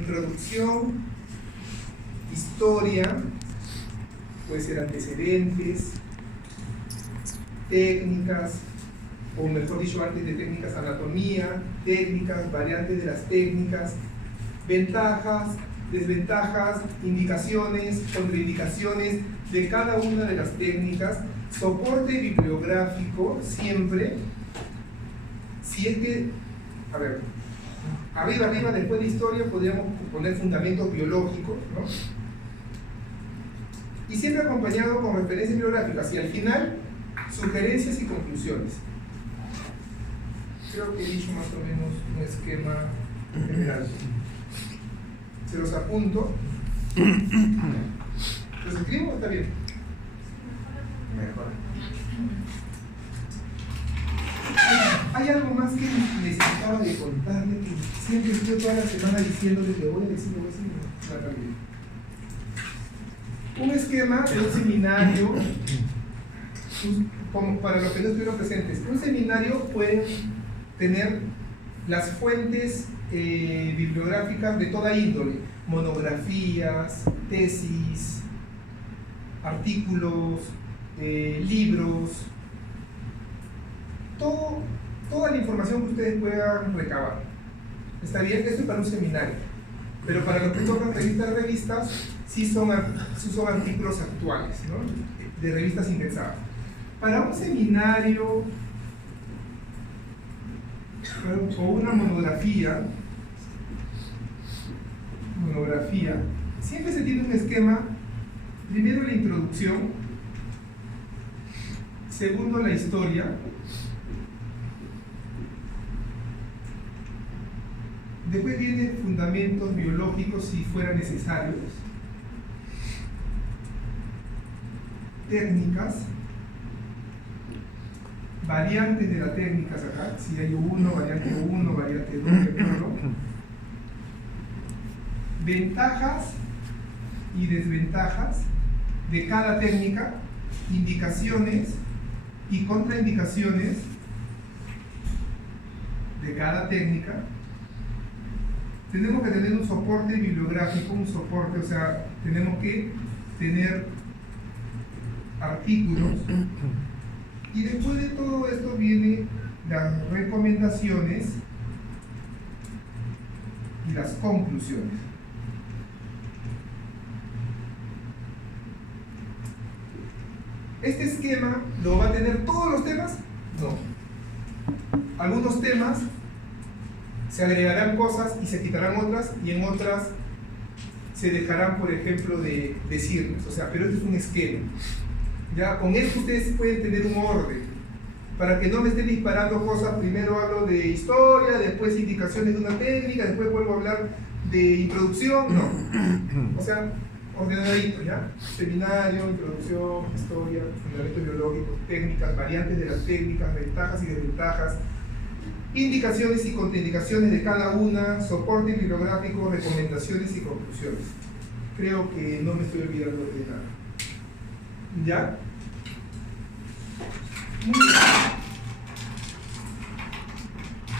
introducción, historia, puede ser antecedentes, técnicas, o mejor dicho, antes de técnicas, anatomía, técnicas, variantes de las técnicas, ventajas, desventajas, indicaciones, contraindicaciones de cada una de las técnicas, soporte bibliográfico siempre, si es que, a ver, arriba, después de historia podríamos poner fundamentos biológicos, ¿no? Y siempre acompañado con referencias bibliográficas y al final, sugerencias y conclusiones. Creo que he dicho más o menos un esquema general. Se los apunto. ¿Los escribo o está bien? Mejor. Hay algo más que necesitaba de contarle, que siempre estoy toda la semana diciéndole que voy a decir, no la cambié. Un esquema de un seminario, como para los que no estuvieron presentes, un seminario puede tener las fuentes bibliográficas de toda índole, monografías, tesis, artículos, libros, toda la información que ustedes puedan recabar. Está bien, esto es para un seminario, pero para los que tocan revistas, sí son artículos actuales, ¿no? De revistas indexadas. Para un seminario o una monografía, siempre se tiene un esquema: primero la introducción, segundo la historia, después vienen fundamentos biológicos si fueran necesarios, técnicas, variantes de las técnicas acá, si hay variante 1, variante 2, ventajas y desventajas de cada técnica, indicaciones y contraindicaciones de cada técnica. Tenemos que tener un soporte bibliográfico, o sea, tenemos que tener artículos. Y después de todo esto vienen las recomendaciones y las conclusiones. ¿Este esquema lo va a tener todos los temas? No. Algunos temas se agregarán cosas y se quitarán otras, y en otras se dejarán, por ejemplo, de decirles. O sea, pero esto es un esquema. Ya, con esto ustedes pueden tener un orden, para que no me estén disparando cosas. Primero hablo de historia, después indicaciones de una técnica, después vuelvo a hablar de introducción. No. O sea, ordenadito, ¿ya? Seminario, introducción, historia, fundamentos biológicos, técnicas, variantes de las técnicas, ventajas y desventajas, indicaciones y contraindicaciones de cada una, soporte bibliográfico, recomendaciones y conclusiones. Creo que no me estoy olvidando de nada. ¿Ya? Muy bien.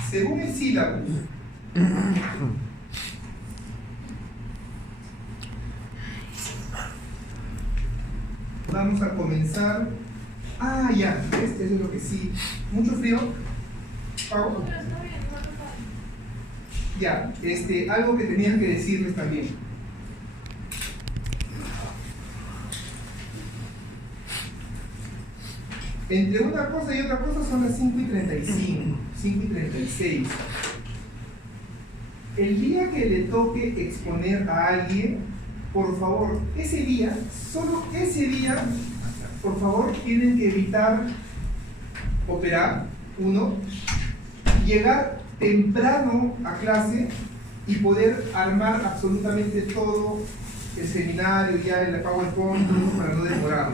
Según el sílabus, vamos a comenzar. Ya, eso es lo que sí. ¿Mucho frío? ¿Pago? Ya, algo que tenía que decirles también. Entre una cosa y otra cosa son las 5:35, 5:36. El día que le toque exponer a alguien, por favor, ese día, solo ese día, por favor, tienen que evitar operar, llegar temprano a clase y poder armar absolutamente todo el seminario, ya el PowerPoint, para no demorar.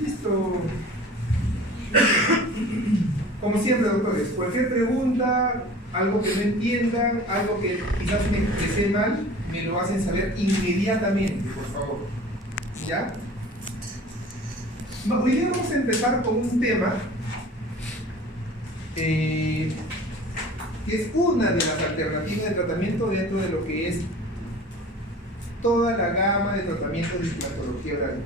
Listo. Como siempre, doctores, cualquier pregunta, algo que no entiendan, algo que quizás me expresé mal, me lo hacen saber inmediatamente, por favor. ¿Ya? Hoy día vamos a empezar con un tema que es una de las alternativas de tratamiento dentro de lo que es toda la gama de tratamientos de implantología oral.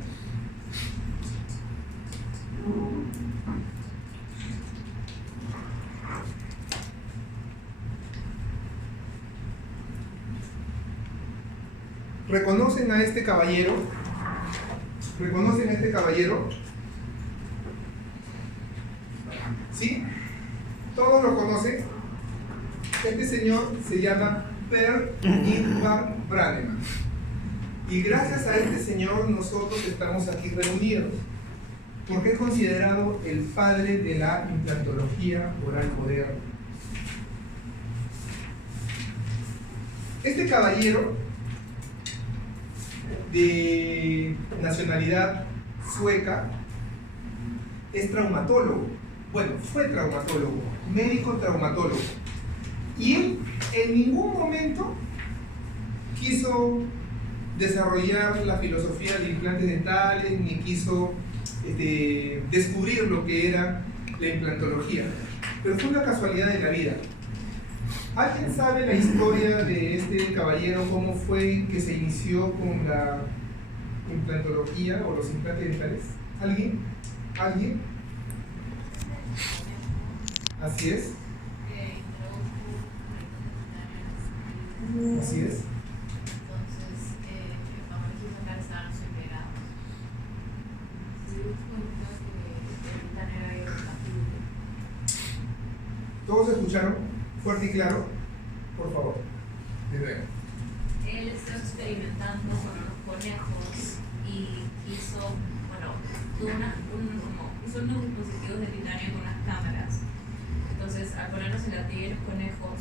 ¿Reconocen a este caballero? ¿Reconocen a este caballero? ¿Sí? ¿Todos lo conocen? Este señor se llama Per Ingvar Braneman. Y gracias a este señor nosotros estamos aquí reunidos, porque es considerado el padre de la implantología oral moderna. Este caballero, de nacionalidad sueca, es traumatólogo. Bueno, fue traumatólogo, médico traumatólogo. Y él en ningún momento quiso desarrollar la filosofía de implantes dentales, ni quiso descubrir lo que era la implantología. Pero fue una casualidad de la vida. ¿Alguien sabe la historia de este caballero? ¿Cómo fue que se inició con la implantología o los implantes dentales? ¿Alguien? ¿Alguien? Así es. Así es. Entonces, cuando los implantes estaban superados. ¿Todos escucharon? Fuerte y claro. Por favor. De nuevo. Él estaba experimentando con los conejos y hizo unos dispositivos de titanio con unas cámaras. Entonces, al ponerlos en la piel de los conejos,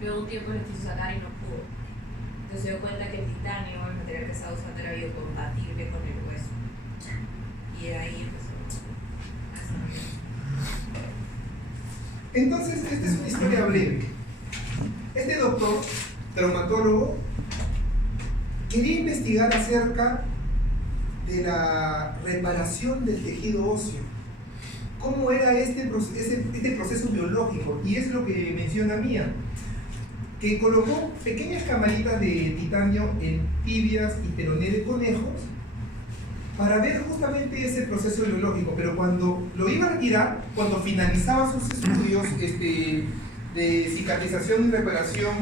luego un tiempo los quiso sacar y no pudo. Entonces se dio cuenta que el titanio, el material que estaba usando, era biocompatible con el hueso. Y ahí empezó a desarrollar. Entonces, esta es una historia breve. Este doctor, traumatólogo, quería investigar acerca de la reparación del tejido óseo. ¿Cómo era este proceso biológico? Y es lo que menciona Mía, que colocó pequeñas camaritas de titanio en tibias y peroné de conejos para ver justamente ese proceso biológico. Pero cuando lo iba a retirar, cuando finalizaba sus estudios de cicatrización y reparación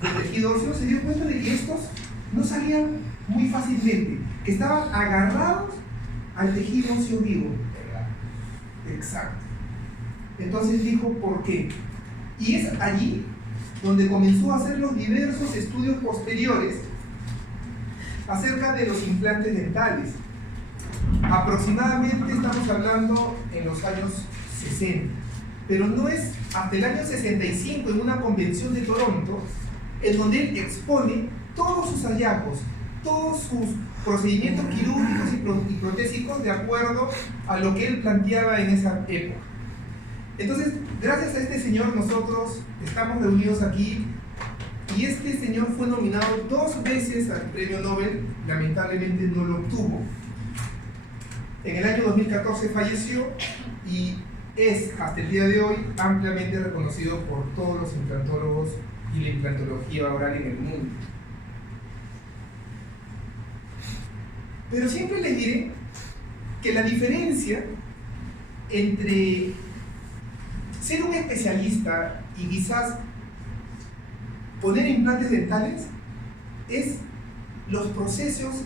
del tejido óseo, se dio cuenta de que estos no salían muy fácilmente, que estaban agarrados al tejido óseo vivo. Exacto. Entonces dijo, ¿por qué? Y es allí donde comenzó a hacer los diversos estudios posteriores acerca de los implantes dentales. Aproximadamente estamos hablando en los años 60, pero no es hasta el año 65 en una convención de Toronto en donde él expone todos sus hallazgos, todos sus procedimientos quirúrgicos y protésicos de acuerdo a lo que él planteaba en esa época. Entonces, gracias a este señor nosotros estamos reunidos aquí, y este señor fue nominado 2 veces al premio Nobel, lamentablemente no lo obtuvo. En el año 2014 falleció y es hasta el día de hoy ampliamente reconocido por todos los implantólogos y la implantología oral en el mundo. Pero siempre les diré que la diferencia entre ser un especialista y quizás poner implantes dentales es los procesos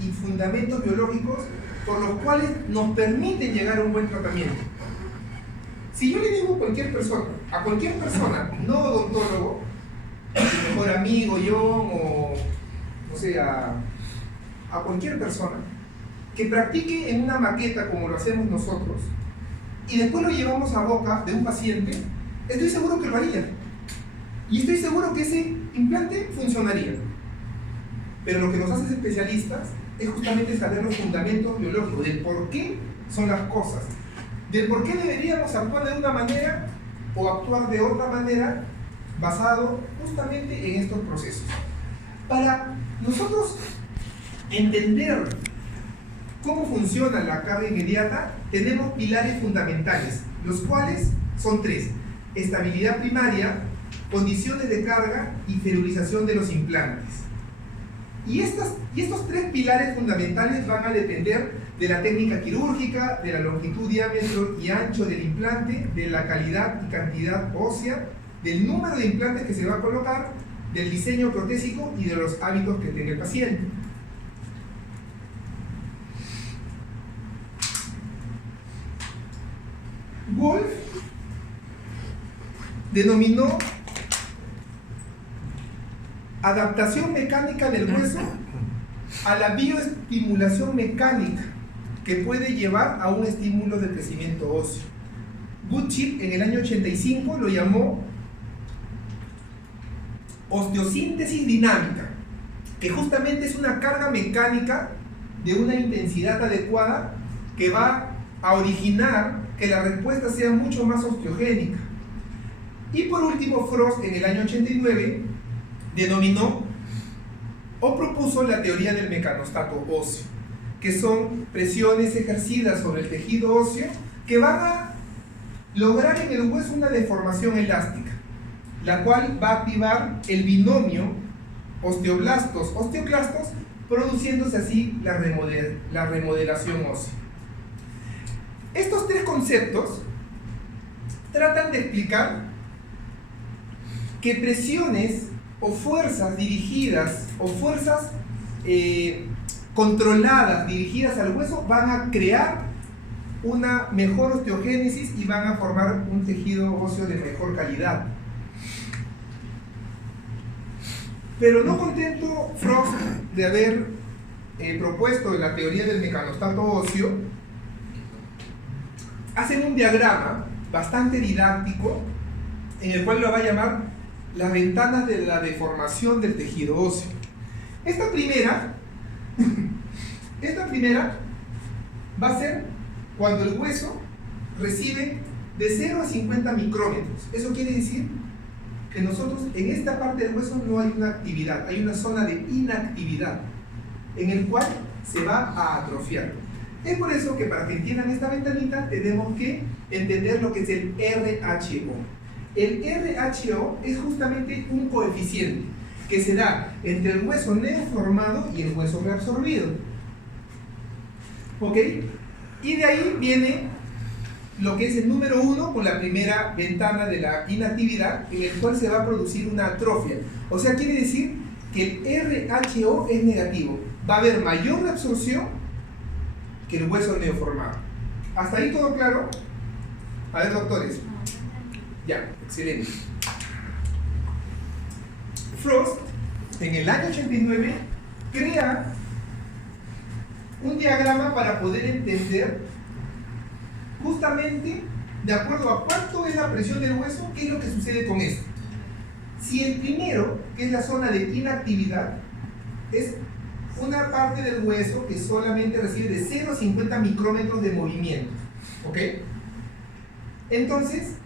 y fundamentos biológicos por los cuales nos permiten llegar a un buen tratamiento. Si yo le digo a cualquier persona, no odontólogo, mi mejor amigo, yo, o no sé, a cualquier persona, que practique en una maqueta como lo hacemos nosotros, y después lo llevamos a boca de un paciente, estoy seguro que lo haría. Y estoy seguro que ese implante funcionaría. Pero lo que nos hace especialistas es justamente saber los fundamentos biológicos, del por qué son las cosas, del por qué deberíamos actuar de una manera o actuar de otra manera, basado justamente en estos procesos. Para nosotros entender ¿Cómo funciona la carga inmediata? Tenemos pilares fundamentales, los cuales son tres: estabilidad primaria, condiciones de carga y ferrulización de los implantes. Y estos tres pilares fundamentales van a depender de la técnica quirúrgica, de la longitud, diámetro y ancho del implante, de la calidad y cantidad ósea, del número de implantes que se va a colocar, del diseño protésico y de los hábitos que tenga el paciente. Wolf denominó adaptación mecánica del hueso a la bioestimulación mecánica que puede llevar a un estímulo de crecimiento óseo. Goodchip en el año 85 lo llamó osteosíntesis dinámica, que justamente es una carga mecánica de una intensidad adecuada que va a originar que la respuesta sea mucho más osteogénica. Y por último, Frost en el año 89 denominó o propuso la teoría del mecanostato óseo, que son presiones ejercidas sobre el tejido óseo que van a lograr en el hueso una deformación elástica, la cual va a activar el binomio osteoblastos-osteoclastos, produciéndose así la remodelación ósea. Estos tres conceptos tratan de explicar que presiones o fuerzas dirigidas o fuerzas controladas dirigidas al hueso van a crear una mejor osteogénesis y van a formar un tejido óseo de mejor calidad. Pero no contento Frost de haber propuesto la teoría del mecanostato óseo, hacen un diagrama bastante didáctico en el cual lo va a llamar las ventanas de la deformación del tejido óseo. Esta primera va a ser cuando el hueso recibe de 0 a 50 micrómetros. Eso quiere decir que nosotros en esta parte del hueso no hay una actividad, hay una zona de inactividad en el cual se va a atrofiar. Es por eso que para que entiendan esta ventanita tenemos que entender lo que es el RHO. El RHO es justamente un coeficiente que se da entre el hueso neoformado y el hueso reabsorbido. ¿Ok? Y de ahí viene lo que es el número 1 con la primera ventana de la inactividad, en el cual se va a producir una atrofia. O sea, quiere decir que el RHO es negativo. Va a haber mayor reabsorción que el hueso neoformado. ¿Hasta ahí todo claro? A ver, doctores. Ya, excelente. Frost, en el año 89, crea un diagrama para poder entender justamente, de acuerdo a cuánto es la presión del hueso, qué es lo que sucede con esto. Si el primero, que es la zona de inactividad, es una parte del hueso que solamente recibe de 0 a 50 micrómetros de movimiento, ¿ok? Entonces,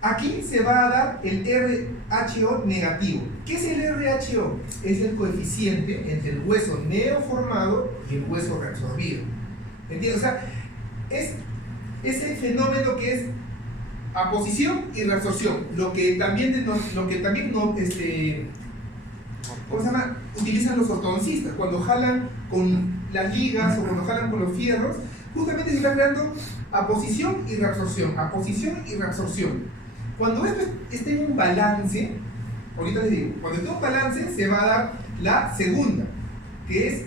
aquí se va a dar el RHO negativo. ¿Qué es el RHO? Es el coeficiente entre el hueso neoformado y el hueso reabsorbido. ¿Entiendes? O sea, es ese fenómeno que es aposición y reabsorción, lo que también ¿cómo se llama? Utilizan los ortodoncistas cuando jalan con las ligas o cuando jalan con los fierros. Justamente se está creando aposición y reabsorción, aposición y reabsorción. Cuando esto esté en un balance, ahorita les digo, cuando esté en un balance se va a dar la segunda, que es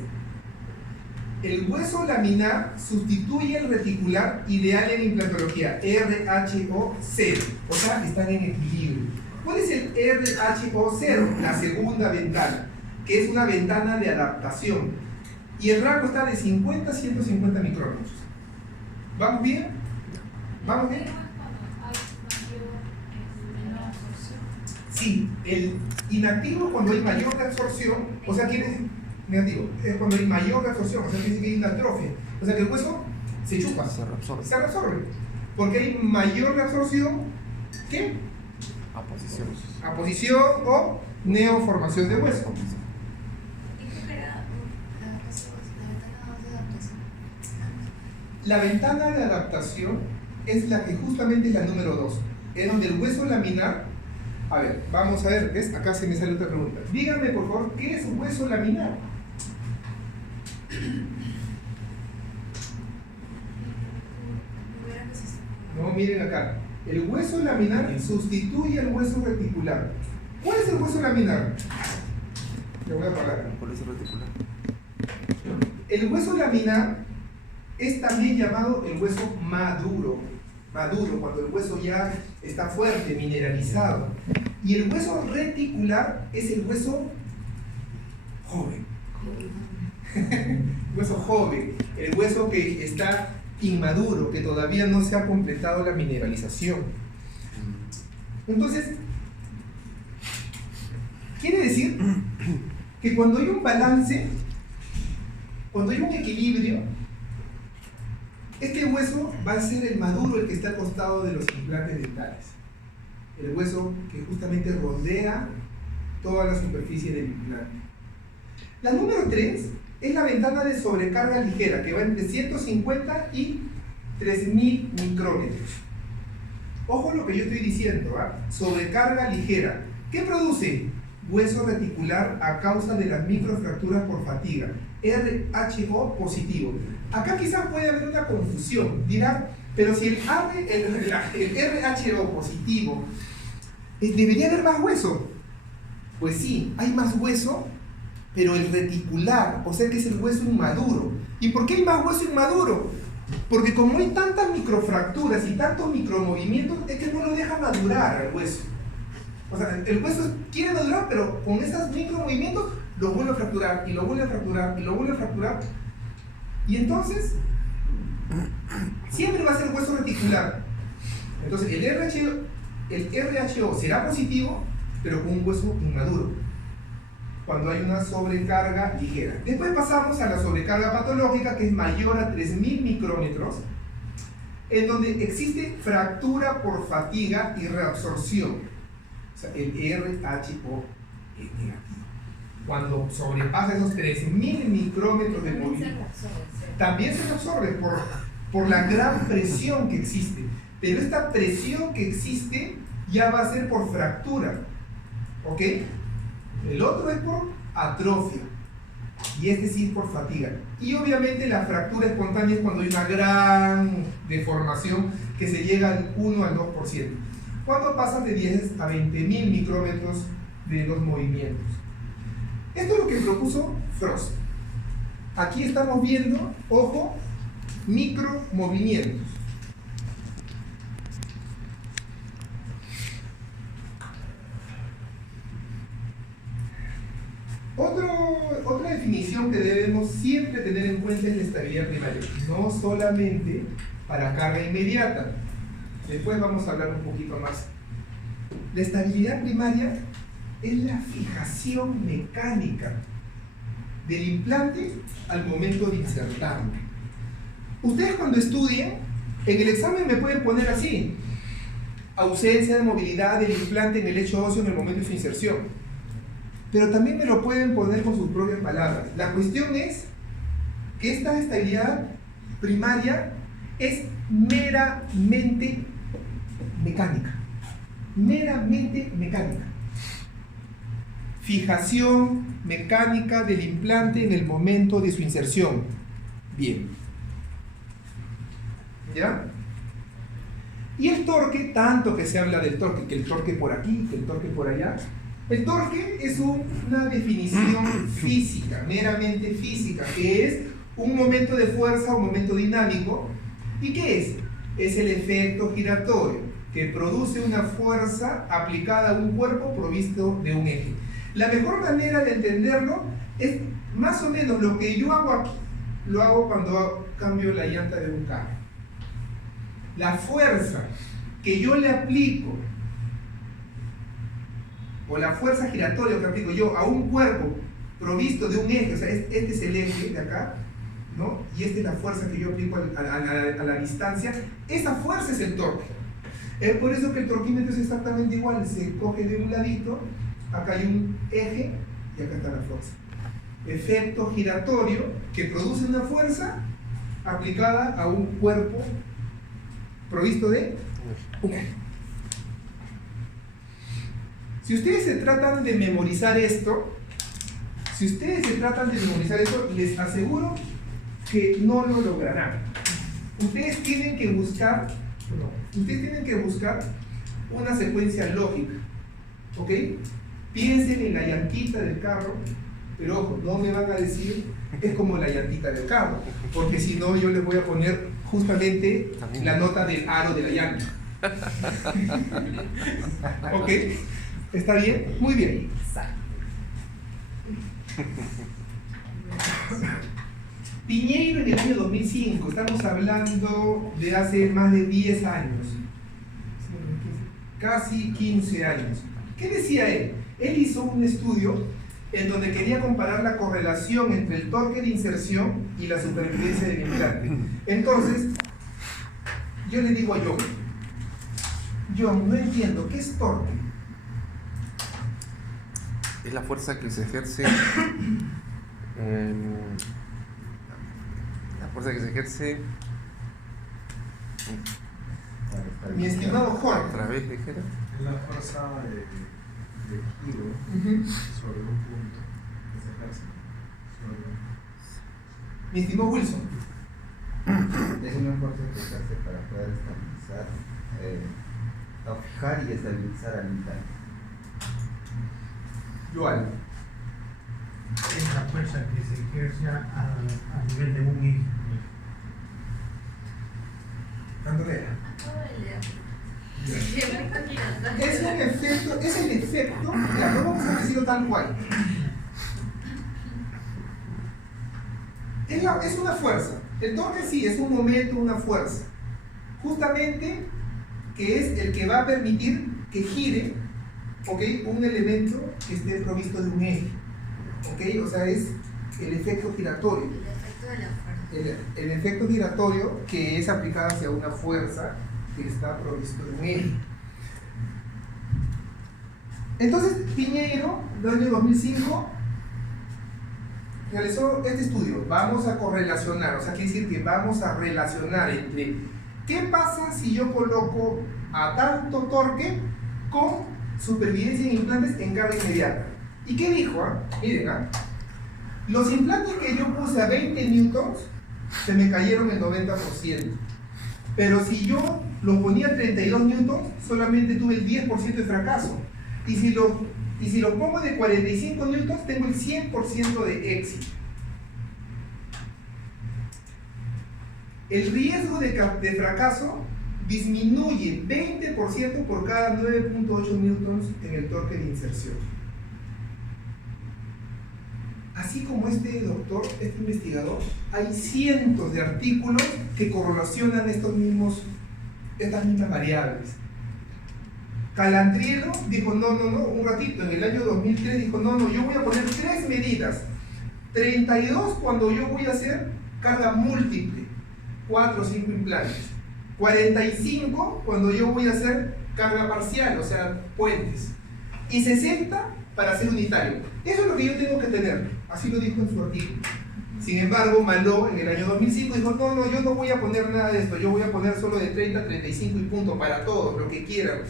el hueso laminar sustituye el reticular ideal en implantología, RHO 0, o sea, están en equilibrio. ¿Cuál es el RHO 0? La segunda ventana, que es una ventana de adaptación. Y el rango está de 50 a 150 micrómetros. ¿Vamos bien? ¿Vamos bien? Sí, el inactivo cuando hay mayor reabsorción, o sea, quiere decir, negativo, es cuando hay mayor reabsorción, o sea, quiere decir que hay una atrofia. O sea, que el hueso se chupa, se reabsorbe. Porque hay mayor reabsorción que aposición o neoformación de hueso. La ventana de adaptación es la que justamente es la número 2, es donde el hueso laminar. A ver, vamos a ver, ¿ves? Acá se me sale otra pregunta. Díganme, por favor, ¿qué es hueso laminar? No, miren acá. El hueso laminar sustituye al hueso reticular. ¿Cuál es el hueso laminar? Le voy a apagar. ¿Cuál es el reticular? El hueso laminar es también llamado el hueso maduro. Maduro, cuando el hueso ya está fuerte, mineralizado. Y el hueso reticular es el hueso joven. Hueso joven, el hueso que está inmaduro, que todavía no se ha completado la mineralización. Entonces, quiere decir que cuando hay un balance, cuando hay un equilibrio, este hueso va a ser el maduro, el que está al costado de los implantes dentales. El hueso que justamente rodea toda la superficie del implante. La número 3 es la ventana de sobrecarga ligera, que va entre 150 y 3000 micrómetros. Ojo lo que yo estoy diciendo, ¿eh? Sobrecarga ligera. ¿Qué produce? Hueso reticular a causa de las microfracturas por fatiga. RHO positivo. Acá quizás puede haber una confusión. Dirán, pero si el RHO positivo, ¿debería haber más hueso? Pues sí, hay más hueso, pero el reticular, o sea que es el hueso inmaduro. ¿Y por qué hay más hueso inmaduro? Porque como hay tantas microfracturas y tantos micromovimientos, es que no lo deja madurar al hueso. O sea, el hueso quiere madurar, pero con esos micromovimientos lo vuelve a fracturar, y lo vuelve a fracturar, y lo vuelve a fracturar. Y entonces, siempre va a ser hueso reticular. Entonces, el RHO será positivo, pero con un hueso inmaduro, cuando hay una sobrecarga ligera. Después pasamos a la sobrecarga patológica, que es mayor a 3000 micrómetros, en donde existe fractura por fatiga y reabsorción. O sea, el RHO es negativo. Cuando sobrepasa esos 3000 micrómetros de movimiento, también se absorbe por la gran presión que existe. Pero esta presión que existe ya va a ser por fractura. ¿Ok? El otro es por atrofia. Y este sí es por fatiga. Y obviamente la fractura espontánea es cuando hay una gran deformación que se llega al 1 al 2%. Cuando pasan de 10 a 20.000 micrómetros de los movimientos. Esto es lo que propuso Frost. Aquí estamos viendo, ojo, micromovimientos. Otra definición que debemos siempre tener en cuenta es la estabilidad primaria, no solamente para carga inmediata. Después vamos a hablar un poquito más. La estabilidad primaria es la fijación mecánica del implante al momento de insertarlo. Ustedes cuando estudien, en el examen me pueden poner así: ausencia de movilidad del implante en el lecho óseo en el momento de su inserción. Pero también me lo pueden poner con sus propias palabras. La cuestión es que esta estabilidad primaria es meramente mecánica. Meramente mecánica. Fijación mecánica del implante en el momento de su inserción. Bien. ¿Ya? Y el torque, tanto que se habla del torque, que el torque por aquí, que el torque por allá. El torque es una definición física, meramente física, que es un momento de fuerza o momento dinámico. ¿Y qué es? Es el efecto giratorio, que produce una fuerza aplicada a un cuerpo provisto de un eje. La mejor manera de entenderlo es más o menos lo que yo hago aquí, lo hago cuando cambio la llanta de un carro. La fuerza que yo le aplico, o la fuerza giratoria que aplico yo a un cuerpo provisto de un eje, o sea, este es el eje de acá, ¿no? Y esta es la fuerza que yo aplico a la distancia. Esa fuerza es el torque. Es por eso que el torquímetro es exactamente igual. Se coge de un ladito, acá hay un eje y acá está la fuerza. Efecto giratorio que produce una fuerza aplicada a un cuerpo provisto de un eje. Si ustedes se tratan de memorizar esto, les aseguro que no lo lograrán. Ustedes tienen que buscar una secuencia lógica, ¿ok? Piensen en la llantita del carro, pero ojo, no me van a decir es como la llantita del carro, porque si no yo les voy a poner justamente la nota del aro de la llanta. ¿Ok? ¿Está bien? Muy bien. Piñeiro en el año 2005, estamos hablando de hace más de 10 años, casi 15 años. ¿Qué decía él? Él hizo un estudio en donde quería comparar la correlación entre el torque de inserción y la supervivencia del implante. Entonces, yo le digo a John, no entiendo, ¿qué es torque? Es la fuerza que se ejerce Mi estimado Jorge. a través de Jera. Es la fuerza de giro sobre un punto que se ejerce sobre... Mi estimado Wilson. Es una fuerza que se hace para poder estabilizar, o fijar y estabilizar al implante. Joel. Es la fuerza que se ejerce a nivel de un eje. Andrea. Acabo de leer. Es el efecto, ya, no vamos a decirlo tal cual. Es una fuerza. El torque sí, es un momento, una fuerza. Justamente que es el que va a permitir que gire, ¿ok? Un elemento que esté provisto de un eje. ¿Ok? O sea, es el efecto giratorio. El efecto de la fuerza. El efecto giratorio que es aplicado hacia una fuerza que está provisto de un eje. Entonces, Piñeiro, del año 2005, realizó este estudio. Vamos a correlacionar, o sea, quiere decir que vamos a relacionar entre qué pasa si yo coloco a tanto torque con supervivencia en implantes en carga inmediata. ¿Y qué dijo? Miren, los implantes que yo puse a 20 newtons se me cayeron el 90%. Pero si yo lo ponía a 32 newtons, solamente tuve el 10% de fracaso. Y si lo pongo de 45 newtons, tengo el 100% de éxito. El riesgo de fracaso disminuye 20% por cada 9.8 newtons en el torque de inserción. Así como este doctor, este investigador, hay cientos de artículos que correlacionan estas mismas variables. Calandriero dijo, no, un ratito, en el año 2003 dijo, no, yo voy a poner 3 medidas. 32 cuando yo voy a hacer carga múltiple, 4 o 5 implantes. 45 cuando yo voy a hacer carga parcial, o sea, puentes. Y 60 para hacer unitario. Eso es lo que yo tengo que tener, así lo dijo en su artículo. Sin embargo, Maló en el año 2005 dijo, no, yo no voy a poner nada de esto, yo voy a poner solo de 30 a 35 y punto, para todos, lo que quieran.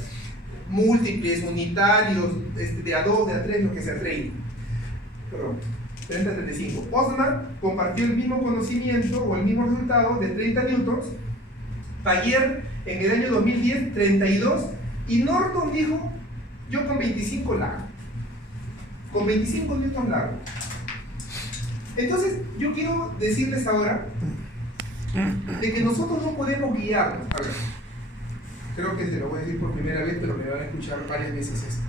Múltiples, unitarios, de A2, de A3, lo que sea, 30. Perdón, 30 a 35. Osman compartió el mismo conocimiento o el mismo resultado de 30 newtons. Payer en el año 2010, 32. Y Norton dijo, yo con 25 largo. Con 25 newtons largo. Entonces, yo quiero decirles ahora de que nosotros no podemos guiarnos. A ver, creo que se lo voy a decir por primera vez, pero me van a escuchar varias veces esto.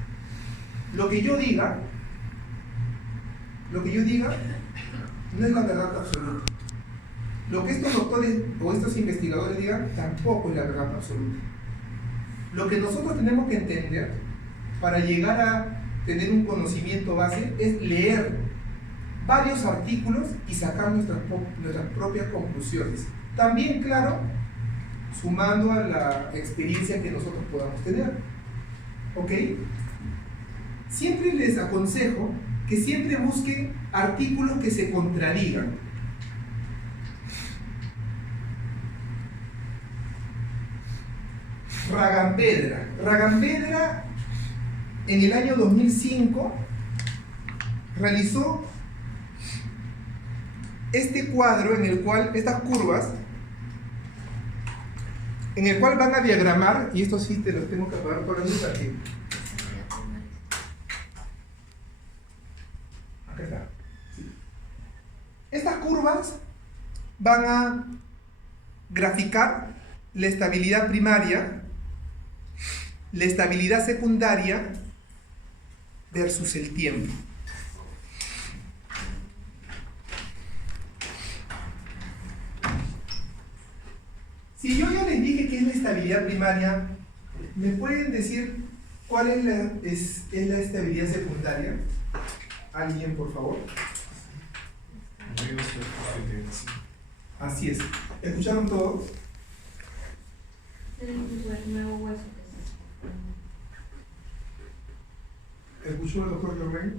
Lo que yo diga no es la verdad absoluta. Lo que estos doctores o estos investigadores digan tampoco es la verdad absoluta. Lo que nosotros tenemos que entender para llegar a tener un conocimiento base es leer varios artículos y sacar nuestras propias conclusiones. También, claro, sumando a la experiencia que nosotros podamos tener. ¿Ok? Siempre les aconsejo que siempre busquen artículos que se contradigan. Ragambedra. Ragambedra en el año 2005 realizó este cuadro en el cual, estas curvas, en el cual van a diagramar, y esto sí te los tengo que apagar por la luz aquí. Acá está. Estas curvas van a graficar la estabilidad primaria, la estabilidad secundaria versus el tiempo. Si yo ya les dije qué es la estabilidad primaria, ¿me pueden decir cuál es la estabilidad secundaria? ¿Alguien, por favor? Así es. ¿Escucharon todos? El nuevo hueso que se... ¿Escuchó el doctor Lorraine?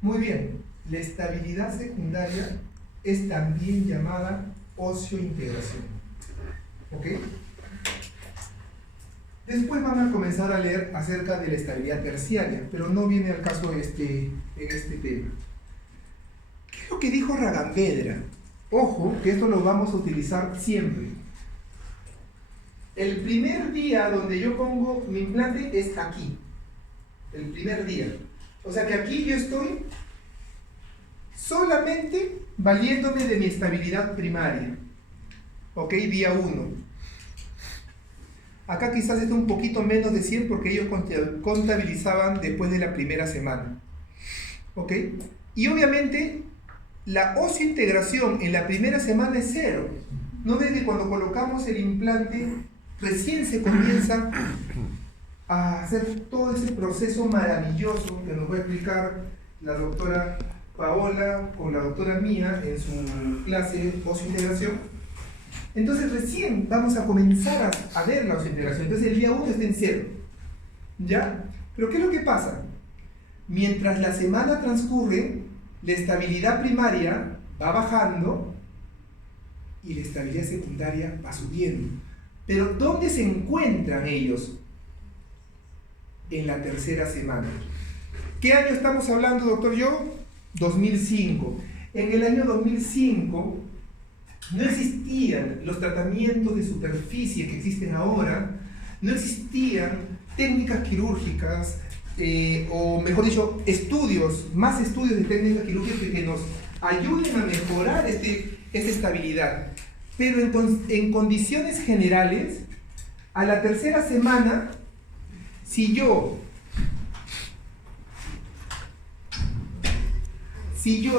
Muy bien. La estabilidad secundaria es también llamada osteointegración. ¿Ok? Después van a comenzar a leer acerca de la estabilidad terciaria, pero no viene al caso en este tema. ¿Qué es lo que dijo Ragambedra? Ojo, que esto lo vamos a utilizar siempre. El primer día donde yo pongo mi implante es aquí. El primer día. O sea que aquí yo estoy solamente valiéndome de mi estabilidad primaria. Ok, día 1. Acá quizás esté un poquito menos de 100 porque ellos contabilizaban después de la primera semana. ¿Ok? Y obviamente la osteointegración en la primera semana es 0. No desde cuando colocamos el implante recién se comienza a hacer todo ese proceso maravilloso que nos va a explicar la doctora Paola con la doctora Mía en su clase osteointegración. Entonces recién vamos a comenzar a ver la osteointegración. Entonces el día 1 está en 0. ¿Ya? Pero ¿qué es lo que pasa? Mientras la semana transcurre, la estabilidad primaria va bajando y la estabilidad secundaria va subiendo. Pero ¿dónde se encuentran ellos? En la tercera semana. ¿Qué año estamos hablando, doctor Yo? 2005. En el año 2005 no existían los tratamientos de superficie que existen ahora, no existían técnicas quirúrgicas, o mejor dicho, más estudios de técnicas quirúrgicas que nos ayuden a mejorar esta estabilidad. Pero en condiciones generales, a la tercera semana, si yo,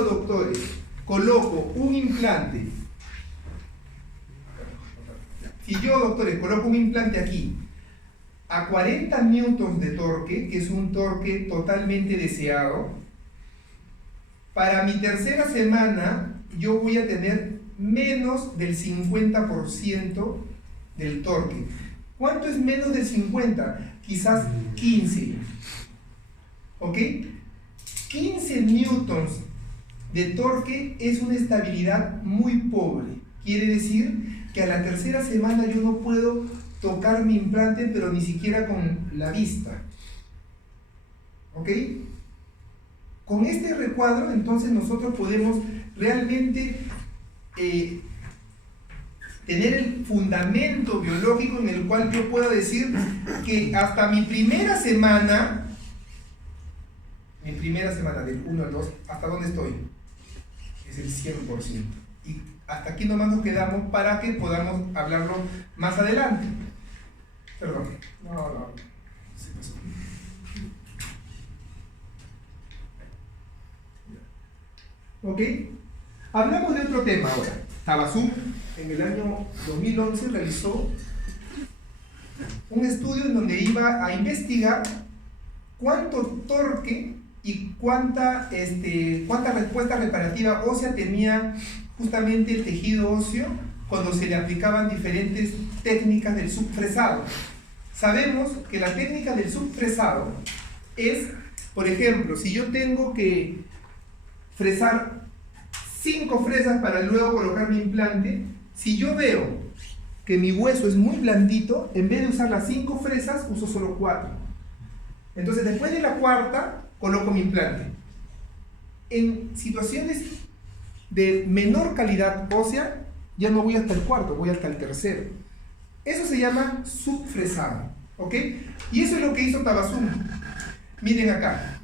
doctores, coloco un implante, aquí a 40 newtons de torque, que es un torque totalmente deseado, para mi tercera semana yo voy a tener menos del 50% del torque. ¿Cuánto es menos del 50? Quizás 15. ¿Ok? 15 newtons de torque es una estabilidad muy pobre. Quiere decir que a la tercera semana yo no puedo tocar mi implante, pero ni siquiera con la vista. ¿Ok? Con este recuadro, entonces nosotros podemos realmente tener el fundamento biológico en el cual yo puedo decir que hasta mi primera semana del 1 al 2, ¿hasta dónde estoy? Es el 100%. Y hasta aquí nomás nos quedamos para que podamos hablarlo más adelante. Perdón. No. Se pasó. ¿Ok? Hablamos de otro tema ahora. Tabasum, en el año 2011, realizó un estudio en donde iba a investigar cuánto torque y cuánta respuesta reparativa ósea tenía justamente el tejido óseo cuando se le aplicaban diferentes técnicas del subfresado. Sabemos que la técnica del subfresado es, por ejemplo, si yo tengo que fresar 5 fresas para luego colocar mi implante, si yo veo que mi hueso es muy blandito, en vez de usar las 5 fresas, uso solo 4. Entonces, después de la cuarta, coloco mi implante. En situaciones de menor calidad ósea, ya no voy hasta el cuarto, voy hasta el tercero. Eso se llama subfresado, ¿ok? Y eso es lo que hizo Tabassum. Miren acá,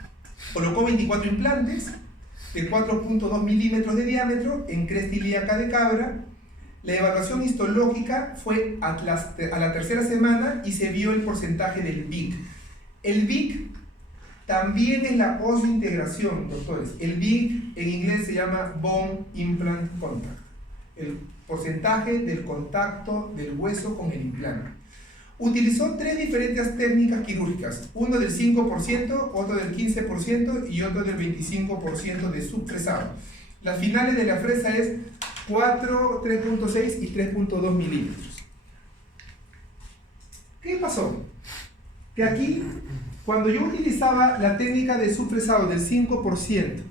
colocó 24 implantes de 4.2 milímetros de diámetro en cresta ilíaca de cabra. La evaluación histológica fue a la tercera semana y se vio el porcentaje del VIC. El VIC también es la osseointegración, doctores. El VIC en inglés se llama Bone Implant Contact, el porcentaje del contacto del hueso con el implante. Utilizó 3 diferentes técnicas quirúrgicas, uno del 5%, otro del 15% y otro del 25% de subfresado. Las finales de la fresa es 4, 3.6 y 3.2 milímetros. ¿Qué pasó? Que aquí, cuando yo utilizaba la técnica de subfresado del 5%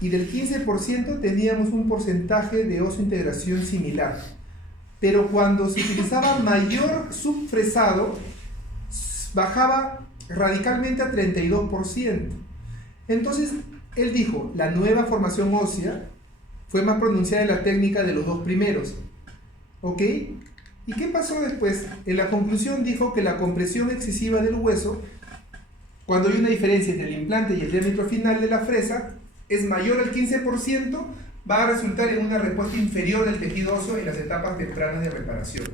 y del 15%, teníamos un porcentaje de osseointegración similar. Pero cuando se utilizaba mayor subfresado, bajaba radicalmente a 32%. Entonces, él dijo, la nueva formación ósea fue más pronunciada en la técnica de los 2 primeros. ¿Ok? ¿Y qué pasó después? En la conclusión dijo que la compresión excesiva del hueso, cuando hay una diferencia entre el implante y el diámetro final de la fresa, es mayor al 15%, va a resultar en una respuesta inferior del tejido óseo en las etapas tempranas de reparación.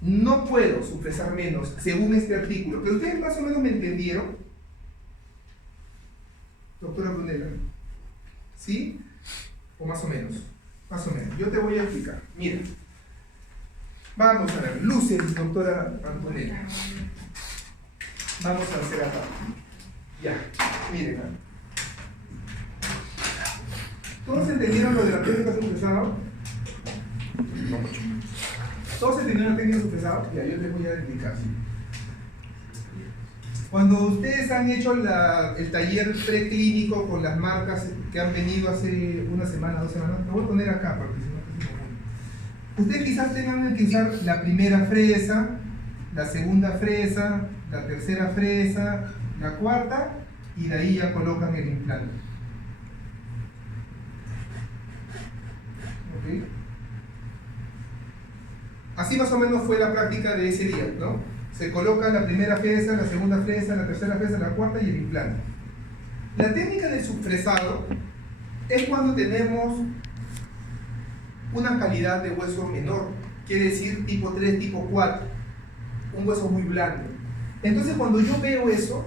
No puedo subfresar menos, según este artículo. Pero ustedes más o menos me entendieron, doctora Brunella, ¿sí? O más o menos. Más o menos. Yo te voy a explicar. Mira. Vamos a ver. Luces, doctora Antonella. Vamos a hacer acá. Ya. Miren. ¿Todos entendieron lo de la técnica de subfresado? No mucho. ¿Todos entendieron la técnica de subfresado? Ya, yo les voy a explicar. Cuando ustedes han hecho el taller preclínico con las marcas que han venido hace una semana, 2 semanas, lo voy a poner acá porque si no es muy bueno. Ustedes quizás tengan que usar la primera fresa, la segunda fresa, la tercera fresa, la cuarta, y de ahí ya colocan el implante. ¿Ok? Así más o menos fue la práctica de ese día, ¿no? Se coloca la primera fresa, la segunda fresa, la tercera fresa, la cuarta y el implante. La técnica del subfresado es cuando tenemos una calidad de hueso menor, quiere decir tipo 3, tipo 4, un hueso muy blando. Entonces cuando yo veo eso,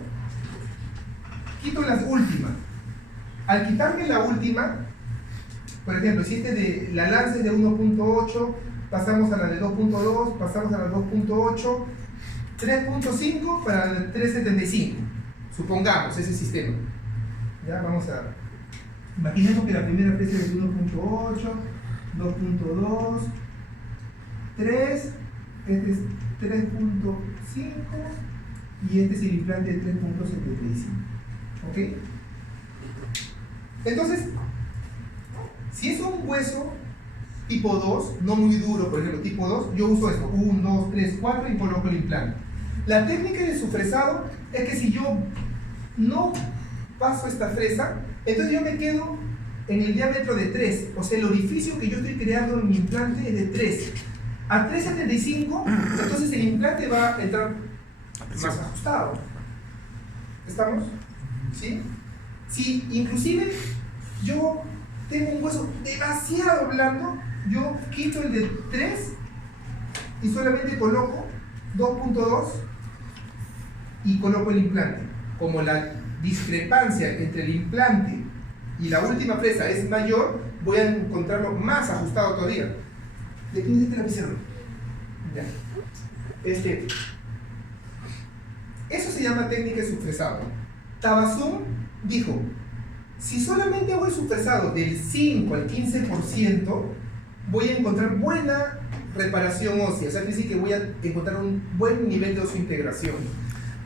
quito las últimas. Al quitarme la última, por ejemplo, si la lanza es de 1.8, pasamos a la de 2.2, pasamos a la 2.8, 3.5 para el 3.75, supongamos ese sistema. Ya, vamos a ver. Imaginemos que la primera fresa es de 1.8, 2.2, 3, este es 3.5 y este es el implante de 3.75. ¿Ok? Entonces, si es un hueso tipo 2, no muy duro, por ejemplo, tipo 2, yo uso esto, 1, 2, 3, 4 y coloco el implante. La técnica de subfresado es que si yo no paso esta fresa, entonces yo me quedo en el diámetro de 3, o sea, el orificio que yo estoy creando en mi implante es de 3. A 3.75, entonces el implante va a entrar más ajustado. ¿Estamos? ¿Sí? Si inclusive yo tengo un hueso demasiado blando, yo quito el de 3 y solamente coloco 2.2 y coloco el implante. Como la discrepancia entre el implante y la última fresa es mayor, voy a encontrarlo más ajustado todavía. ¿De quién es este lapicero? Ya. Eso se llama técnica de subfresado. Tabassum dijo, si solamente hago el subfresado del 5 al 15%, voy a encontrar buena reparación ósea, o sea, quiere decir que voy a encontrar un buen nivel de osseointegración.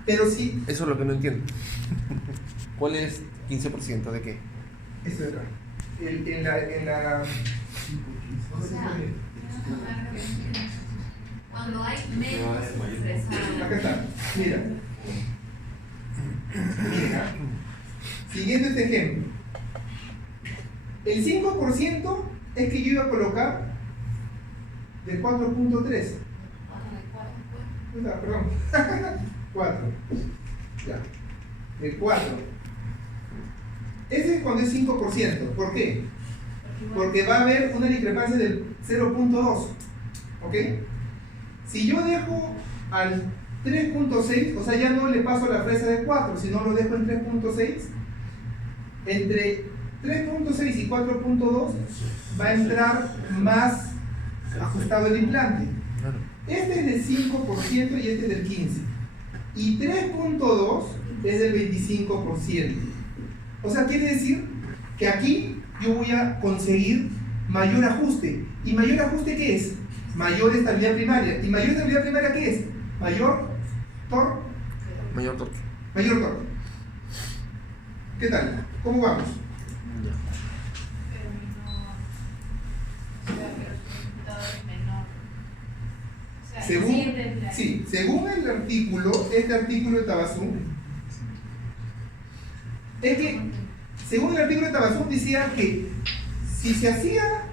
Pero si... Eso es lo que no entiendo. ¿Cuál es 15% de qué? Esto de acá. En la O sea, cuando hay menos fresado. Acá está, mira. Mira. Siguiendo este ejemplo. El 5% es que yo iba a colocar de 4.3. Perdón. 4. Ya. El 4. Ese es cuando es 5%. ¿Por qué? Porque va a haber una discrepancia del 0.2. ¿Ok? Si yo dejo al 3.6, o sea, ya no le paso la fresa de 4, sino lo dejo en 3.6, entre 3.6 y 4.2 va a entrar más ajustado el implante. Este es del 5% y este es del 15%. Y 3.2 es del 25%. O sea, quiere decir que aquí yo voy a conseguir mayor ajuste. ¿Y mayor ajuste qué es? Mayor estabilidad primaria. ¿Y mayor estabilidad primaria qué es? Mayor torque. Mayor torque. Mayor torque. ¿Qué tal? ¿Cómo vamos? Pero menor. O sea, pero su resultado es menor. O sea, Según el artículo, este artículo de Tabasum, es que, según el artículo de Tabasum decía que si se hacía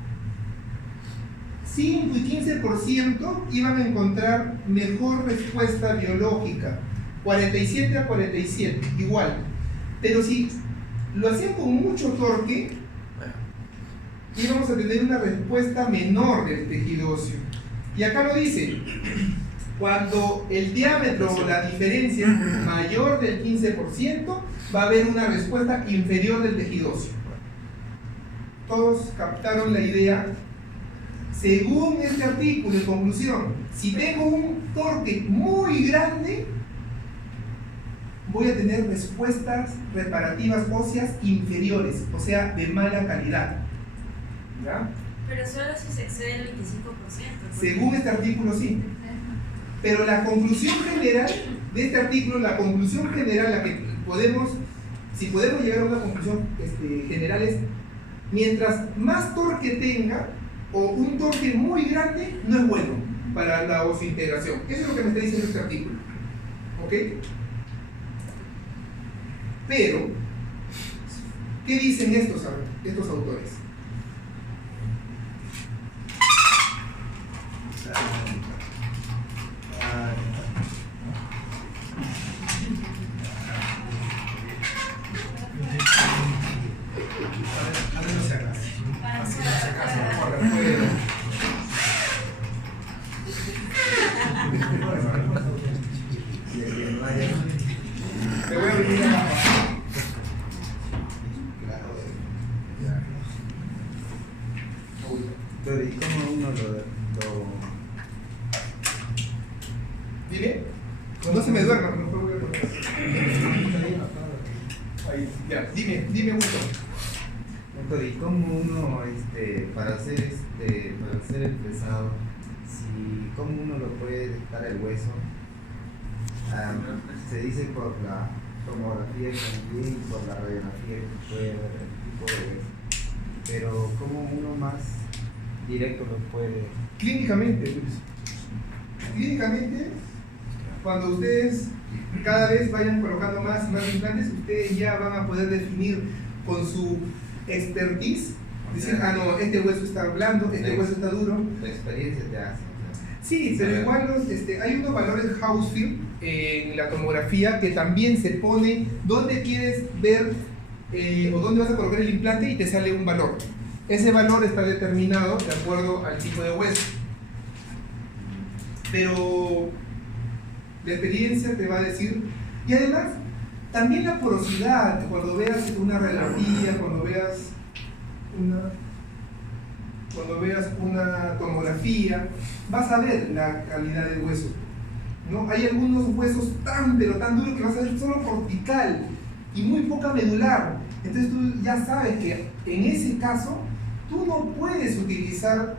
5 y 15% iban a encontrar mejor respuesta biológica, 47 a 47, igual. Pero si lo hacían con mucho torque, íbamos a tener una respuesta menor del tejido óseo. Y acá lo dice, cuando el diámetro o la diferencia es mayor del 15%, va a haber una respuesta inferior del tejido óseo. ¿Todos captaron la idea? Según este artículo, en conclusión, si tengo un torque muy grande, voy a tener respuestas reparativas óseas inferiores, o sea, de mala calidad. ¿Ya? Pero solo si se excede el 25%. Según este artículo, sí. Pero la conclusión general de este artículo, la conclusión general, la que podemos, si podemos llegar a una conclusión general es, mientras más torque tenga, o un torque muy grande, no es bueno para la osseointegración. Eso es lo que me está diciendo este artículo. ¿Ok? Pero, ¿qué dicen estos autores? Te voy a venir a... Pero ¿y cómo uno lo... Dime. No se me duerma, no puedo ver. Ahí, ya, dime Gusto. Doctor, ¿y cómo uno, para hacer el fresado, cómo uno lo puede detectar el hueso? Se dice por la tomografía también y por la radiografía que puede ver el tipo de hueso. Pero ¿cómo uno más directo lo puede? Clínicamente, Luis. Clínicamente, cuando ustedes cada vez vayan colocando más y más implantes, ustedes ya van a poder definir con su expertise, decir, ah no, este hueso está blando, este hueso está duro. La experiencia te hace. Sí, pero igual hay unos valores Hounsfield en la tomografía que también se pone dónde quieres ver o dónde vas a colocar el implante y te sale un valor. Ese valor está determinado de acuerdo al tipo de hueso. Pero la experiencia te va a decir, y además también la porosidad, cuando veas una radiografía, cuando veas una tomografía, vas a ver la calidad del hueso, ¿no? Hay algunos huesos pero tan duros que vas a ver solo cortical y muy poca medular. Entonces tú ya sabes que en ese caso tú no puedes utilizar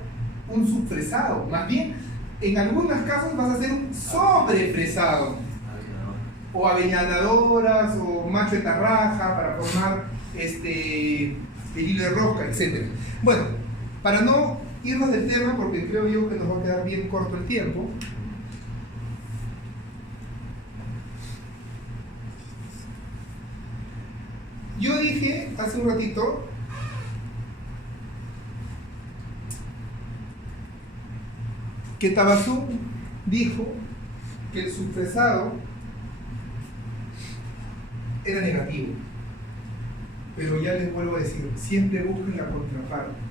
un subfresado, más bien en algunos casos vas a hacer un sobrefresado, o avellaнаdoras o macho de tarraja para formar el hilo de rosca, etc. Bueno, Para no irnos del tema, porque creo yo que nos va a quedar bien corto el tiempo, yo dije hace un ratito que Tabasum dijo que el subfresado era negativo. Pero ya les vuelvo a decir, siempre busquen la contraparte.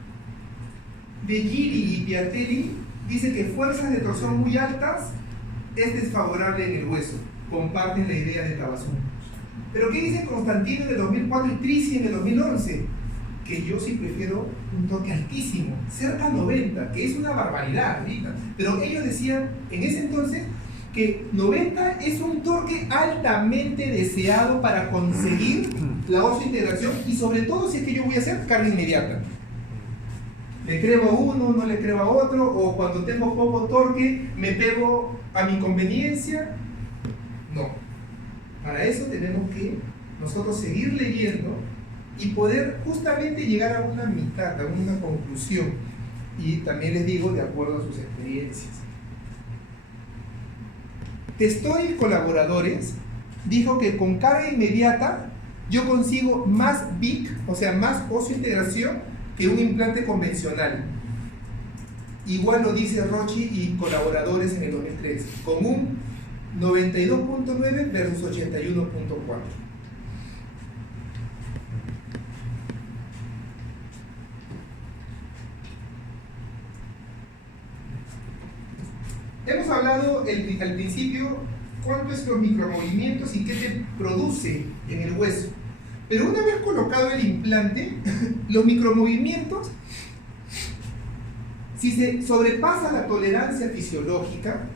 De Giri y Piatelli dice que fuerzas de torsión muy altas es desfavorable en el hueso. Comparten la idea de Tabasum. Pero ¿qué dice Constantino en el 2004 y Trisi en el 2011? Que yo sí prefiero un torque altísimo, cerca a 90, que es una barbaridad ahorita. Pero ellos decían en ese entonces que 90 es un torque altamente deseado para conseguir la osseointegración y sobre todo si es que yo voy a hacer carga inmediata. Le creo a uno, no le creo a otro, o cuando tengo poco torque me pego a mi conveniencia. No. Para eso tenemos que nosotros seguir leyendo y poder justamente llegar a una mitad, a una conclusión. Y también les digo de acuerdo a sus experiencias. Testoy y colaboradores dijo que con carga inmediata yo consigo más VIC, o sea, más osseointegración que un implante convencional. Igual lo dice Rochi y colaboradores en el 2013, con un 92.9 versus 81.4. Hemos hablado al principio cuánto es los micromovimientos y qué te produce en el hueso. Pero una vez colocado el implante, los micromovimientos, si se sobrepasa la tolerancia fisiológica,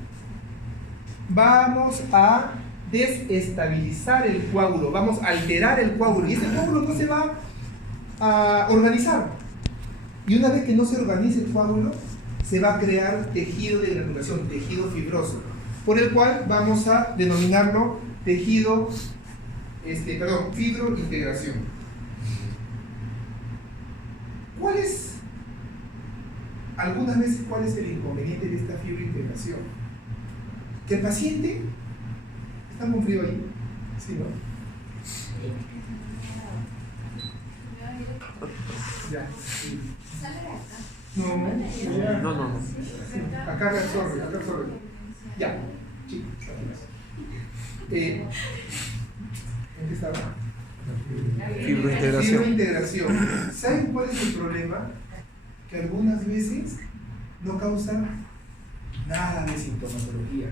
vamos a desestabilizar el coágulo, vamos a alterar el coágulo y ese coágulo no se va a organizar. Y una vez que no se organice el coágulo, se va a crear tejido de granulación, tejido fibroso, por el cual vamos a denominarlo tejido, fibrointegración. Algunas veces, ¿cuál es el inconveniente de esta fibrointegración? Que el paciente, ¿está muy frío ahí? Sí, ¿no? Ya. Sí. No. Acá reabsorbe. Ya. Sí. ¿En qué estaba? Fibrointegración. Fibrointegración. ¿Saben cuál es el problema? Que algunas veces no causa nada de sintomatología.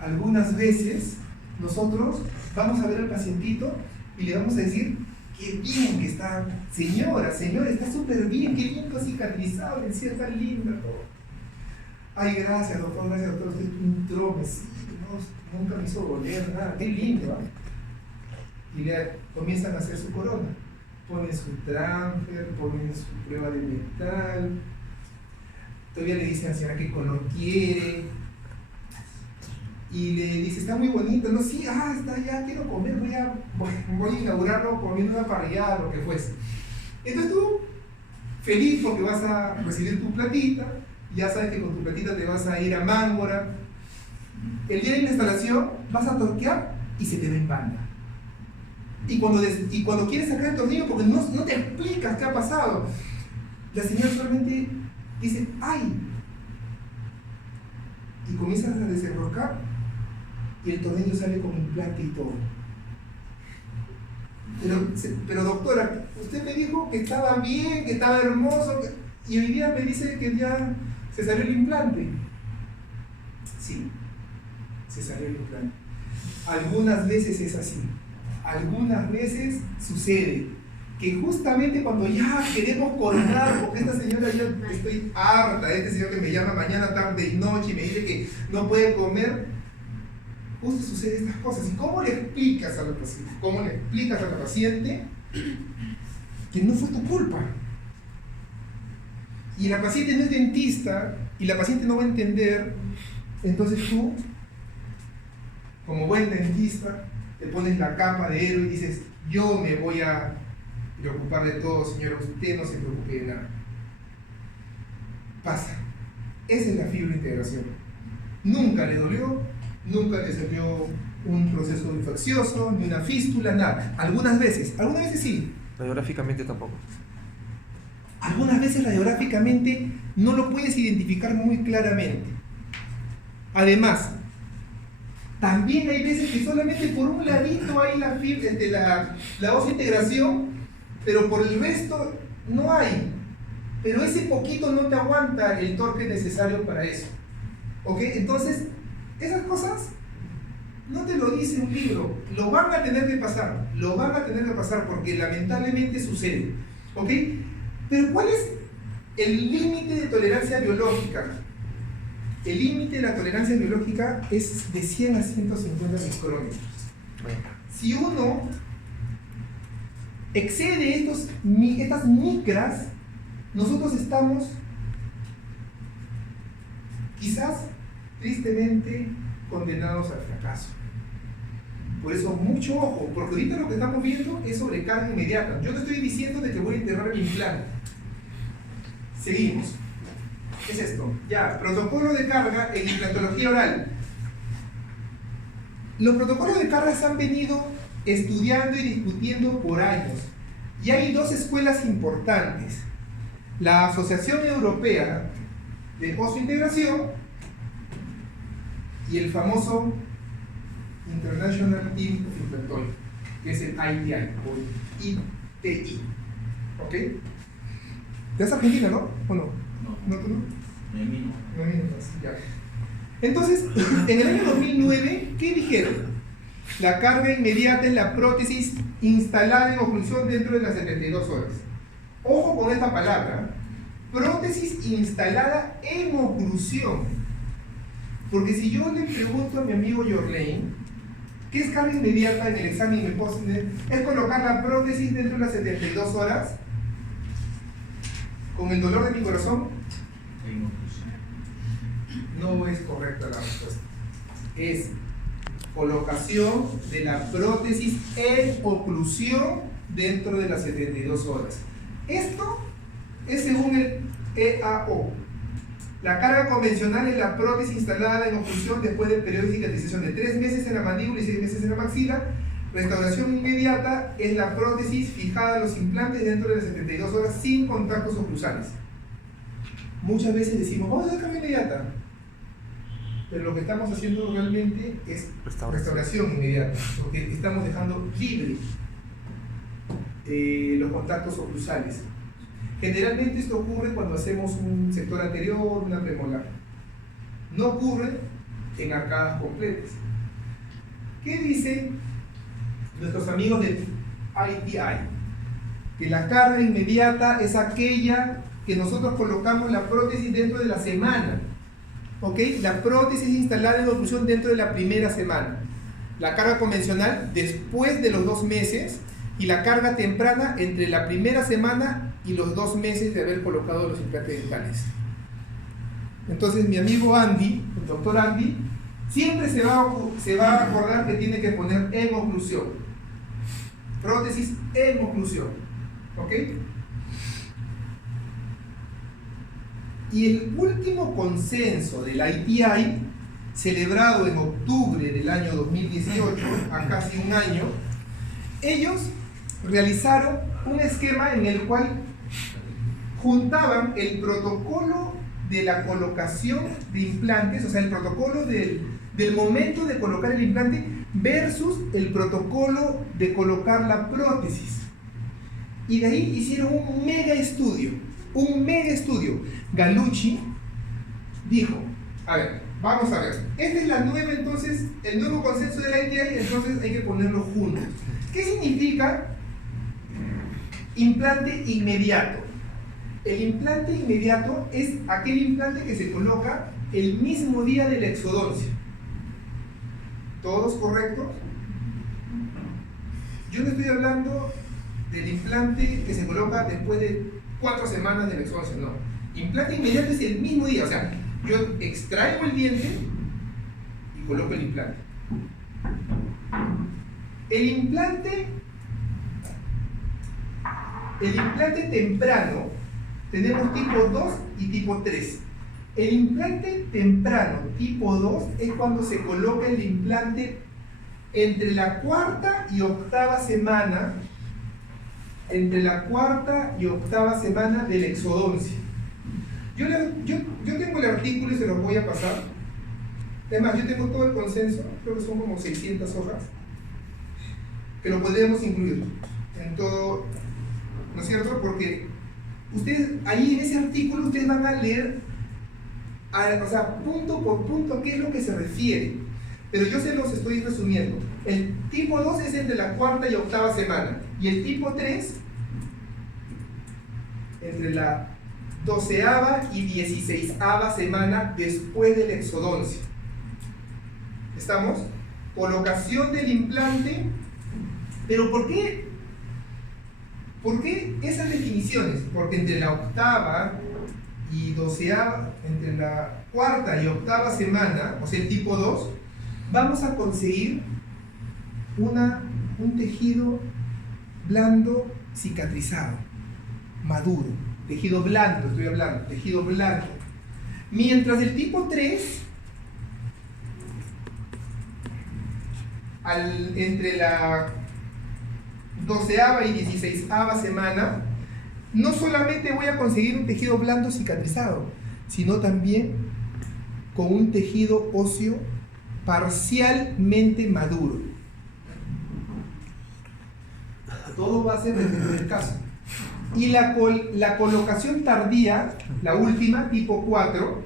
Algunas veces nosotros vamos a ver al pacientito y le vamos a decir: qué bien que está, señora, está súper bien, qué lindo cicatrizado, le decía tan linda todo. Ay, gracias doctor, usted es un trome, sí, no, nunca me hizo doler nada, qué lindo. Y le comienzan a hacer su corona, ponen su transfer, ponen su prueba de metal, todavía le dicen a la señora qué color quiere, y le dice: está muy bonito, no, sí, está, ya quiero comer, voy a inaugurarlo comiendo una parrillada, lo que fuese. Entonces tú, feliz porque vas a recibir tu platita, ya sabes que con tu platita te vas a ir a Mángora, el día de la instalación vas a torquear y se te va en banda. Y cuando quieres sacar el tornillo, porque no te explicas qué ha pasado, la señora solamente dice: ¡ay! Y comienzas a desenroscar y el tornillo sale con implante y todo. Pero doctora, usted me dijo que estaba bien, que estaba hermoso, y hoy día me dice que ya se salió el implante. Sí, se salió el implante. Algunas veces es así. Algunas veces sucede que justamente cuando ya queremos coronar, porque esta señora, yo estoy harta de este señor que me llama mañana, tarde y noche y me dice que no puede comer, justo sucede estas cosas. ¿Y cómo le explicas a la paciente? ¿Cómo le explicas a la paciente que no fue tu culpa? Y la paciente no es dentista y la paciente no va a entender, entonces tú, como buen dentista, te pones la capa de héroe y dices: yo me voy a preocupar de todo, señora, usted no se preocupe de nada. pasa. Esa es la fibrointegración. Nunca le dolió, nunca le salió un proceso infeccioso, ni una fístula, nada. Algunas veces sí. Radiográficamente tampoco. Algunas veces radiográficamente no lo puedes identificar muy claramente. Además, también hay veces que solamente por un ladito hay la osseointegración, pero por el resto no hay. Pero ese poquito no te aguanta el torque necesario para eso. ¿Ok? Entonces, esas cosas no te lo dice un libro. Lo van a tener que pasar. Lo van a tener que pasar porque lamentablemente sucede. ¿Ok? Pero ¿cuál es el límite de tolerancia biológica? El límite de la tolerancia biológica es de 100 a 150 micrómetros. Si uno excede estas micras, nosotros estamos quizás tristemente condenados al fracaso. Por eso mucho ojo, porque ahorita lo que estamos viendo es sobrecarga inmediata. Yo te estoy diciendo de que voy a enterrar mi implante. Seguimos. ¿Qué es esto? Ya, protocolo de carga en implantología oral. Los protocolos de carga se han venido estudiando y discutiendo por años. Y hay dos escuelas importantes. La Asociación Europea de Osseointegración y el famoso International Team of Implantology, que es el ITI o ITI. ¿Ok? ¿Te es Argentina, no? ¿O no? ¿No tú no? No, ya. Entonces, en el año 2009, ¿qué dijeron? La carga inmediata es la prótesis instalada en oclusión dentro de las 72 horas. Ojo con esta palabra, prótesis instalada en oclusión. Porque si yo le pregunto a mi amigo Yorlane, ¿qué es carga inmediata en el examen de post? Es colocar la prótesis dentro de las 72 horas con el dolor de mi corazón. No es correcta la respuesta. Es colocación de la prótesis en oclusión dentro de las 72 horas. Esto es según el EAO. La carga convencional es la prótesis instalada en oclusión después del periodo de cicatrización de 3 meses en la mandíbula y 6 meses en la maxila. Restauración inmediata es la prótesis fijada a los implantes dentro de las 72 horas sin contactos oclusales. Muchas veces decimos, vamos a hacer carga inmediata. Pero lo que estamos haciendo realmente es restauración inmediata, porque estamos dejando libre los contactos oclusales. Generalmente esto ocurre cuando hacemos un sector anterior, una premolar. No ocurre en arcadas completas. ¿Qué dicen nuestros amigos del ITI? Que la carga inmediata es aquella que nosotros colocamos la prótesis dentro de la semana. ¿Ok? La prótesis instalada en oclusión dentro de la primera semana. La carga convencional después de los 2 meses y la carga temprana entre la primera semana y los 2 meses de haber colocado los implantes dentales. Entonces mi amigo Andy, el doctor Andy, siempre se va a acordar que tiene que poner en oclusión. Prótesis en oclusión. ¿Ok? Y el último consenso del ITI, celebrado en octubre del año 2018, a casi un año, ellos realizaron un esquema en el cual juntaban el protocolo de la colocación de implantes, o sea, el protocolo del momento de colocar el implante versus el protocolo de colocar la prótesis. Y de ahí hicieron un mega estudio. Gallucci dijo, a ver, vamos a ver, esta es la nueva, entonces, el nuevo consenso de la ITI, entonces hay que ponerlo juntos. ¿Qué significa implante inmediato? El implante inmediato es aquel implante que se coloca el mismo día de la exodoncia. ¿Todos correctos? Yo no estoy hablando del implante que se coloca después de 4 semanas de la exodoncia, no. Implante inmediato es el mismo día, o sea, yo extraigo el diente y coloco el implante. El implante temprano tenemos tipo 2 y tipo 3. El implante temprano tipo 2 es cuando se coloca el implante entre la cuarta y octava semana, de la exodoncia. Yo tengo el artículo y se los voy a pasar. Además, yo tengo todo el consenso, creo que son como 600 hojas, que lo podríamos incluir en todo, ¿no es cierto? Porque ustedes, ahí en ese artículo, ustedes van a leer, o sea, punto por punto, a qué es lo que se refiere. Pero yo se los estoy resumiendo. El tipo 2 es entre la cuarta y octava semana. Y el tipo 3, entre la 12ª y 16ª semana después de la exodoncia. ¿Estamos? Colocación del implante. ¿Pero por qué? ¿Por qué esas definiciones? Porque entre la octava y 12ª, entre la cuarta y octava semana, o sea, el tipo 2, vamos a conseguir un tejido blando cicatrizado, maduro, tejido blando, estoy hablando, tejido blando. Mientras el tipo 3, entre la 12ª y 16ª semana, no solamente voy a conseguir un tejido blando cicatrizado, sino también con un tejido óseo parcialmente maduro. Todo va a ser depende del caso. Y la colocación tardía, la última, tipo 4,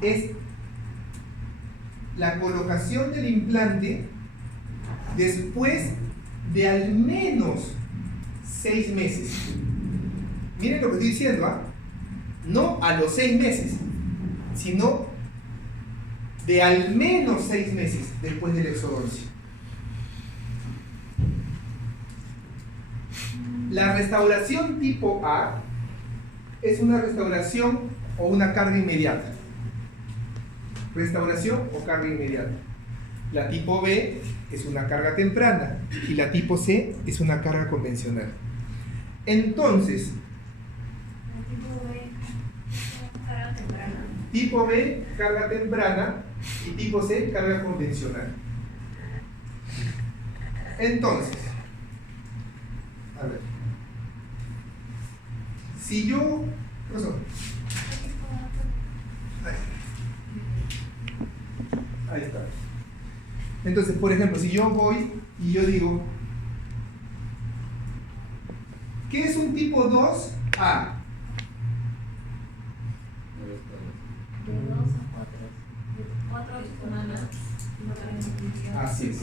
es la colocación del implante después de al menos 6 meses. Miren lo que estoy diciendo, ¿ah? No a los 6 meses, sino de al menos 6 meses después de la exodoncia. La restauración tipo A es una restauración o una carga inmediata. Restauración o carga inmediata. La tipo B es una carga temprana y la tipo C es una carga convencional. Entonces, tipo B, carga temprana, y tipo C, carga convencional. Entonces, a ver, si yo, ¿qué pasó? Ahí está. Entonces, por ejemplo, si yo voy y yo digo, ¿qué es un tipo 2A? De 2 a 4 semanas. Así es.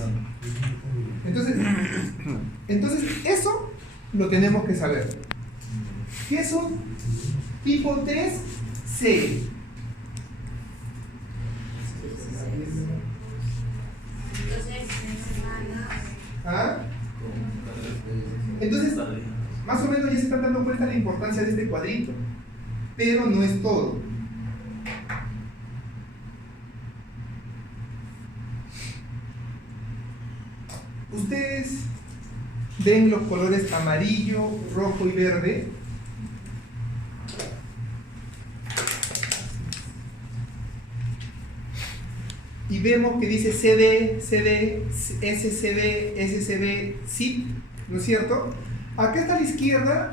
Entonces, eso lo tenemos que saber. ¿Qué es un tipo 3C? ¿Ah? Entonces, más o menos ya se están dando cuenta de la importancia de este cuadrito, pero no es todo. Ustedes ven los colores amarillo, rojo y verde. Y vemos que dice CD, CD, SCD, SCD, SIP, ¿no es cierto? Acá está a la izquierda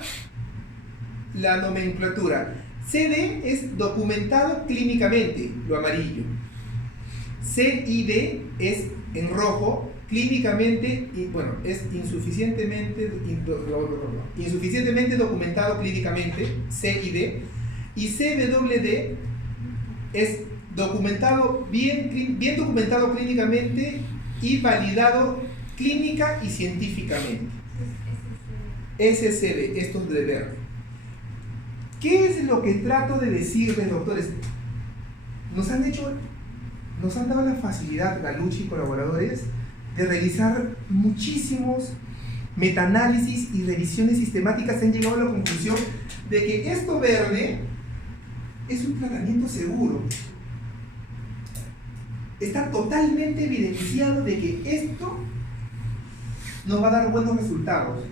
la nomenclatura. CD es documentado clínicamente, lo amarillo. CID es en rojo, clínicamente, y bueno, es insuficientemente documentado clínicamente, CID, y CWD es documentado bien documentado clínicamente y validado clínica y científicamente. SCD, estos de verde. ¿Qué es lo que trato de decirles, doctores? Nos han dado la facilidad, Galucci y colaboradores, de realizar muchísimos metaanálisis y revisiones sistemáticas. Han llegado a la conclusión de que esto verde es un tratamiento seguro. Está totalmente evidenciado de que esto nos va a dar buenos resultados.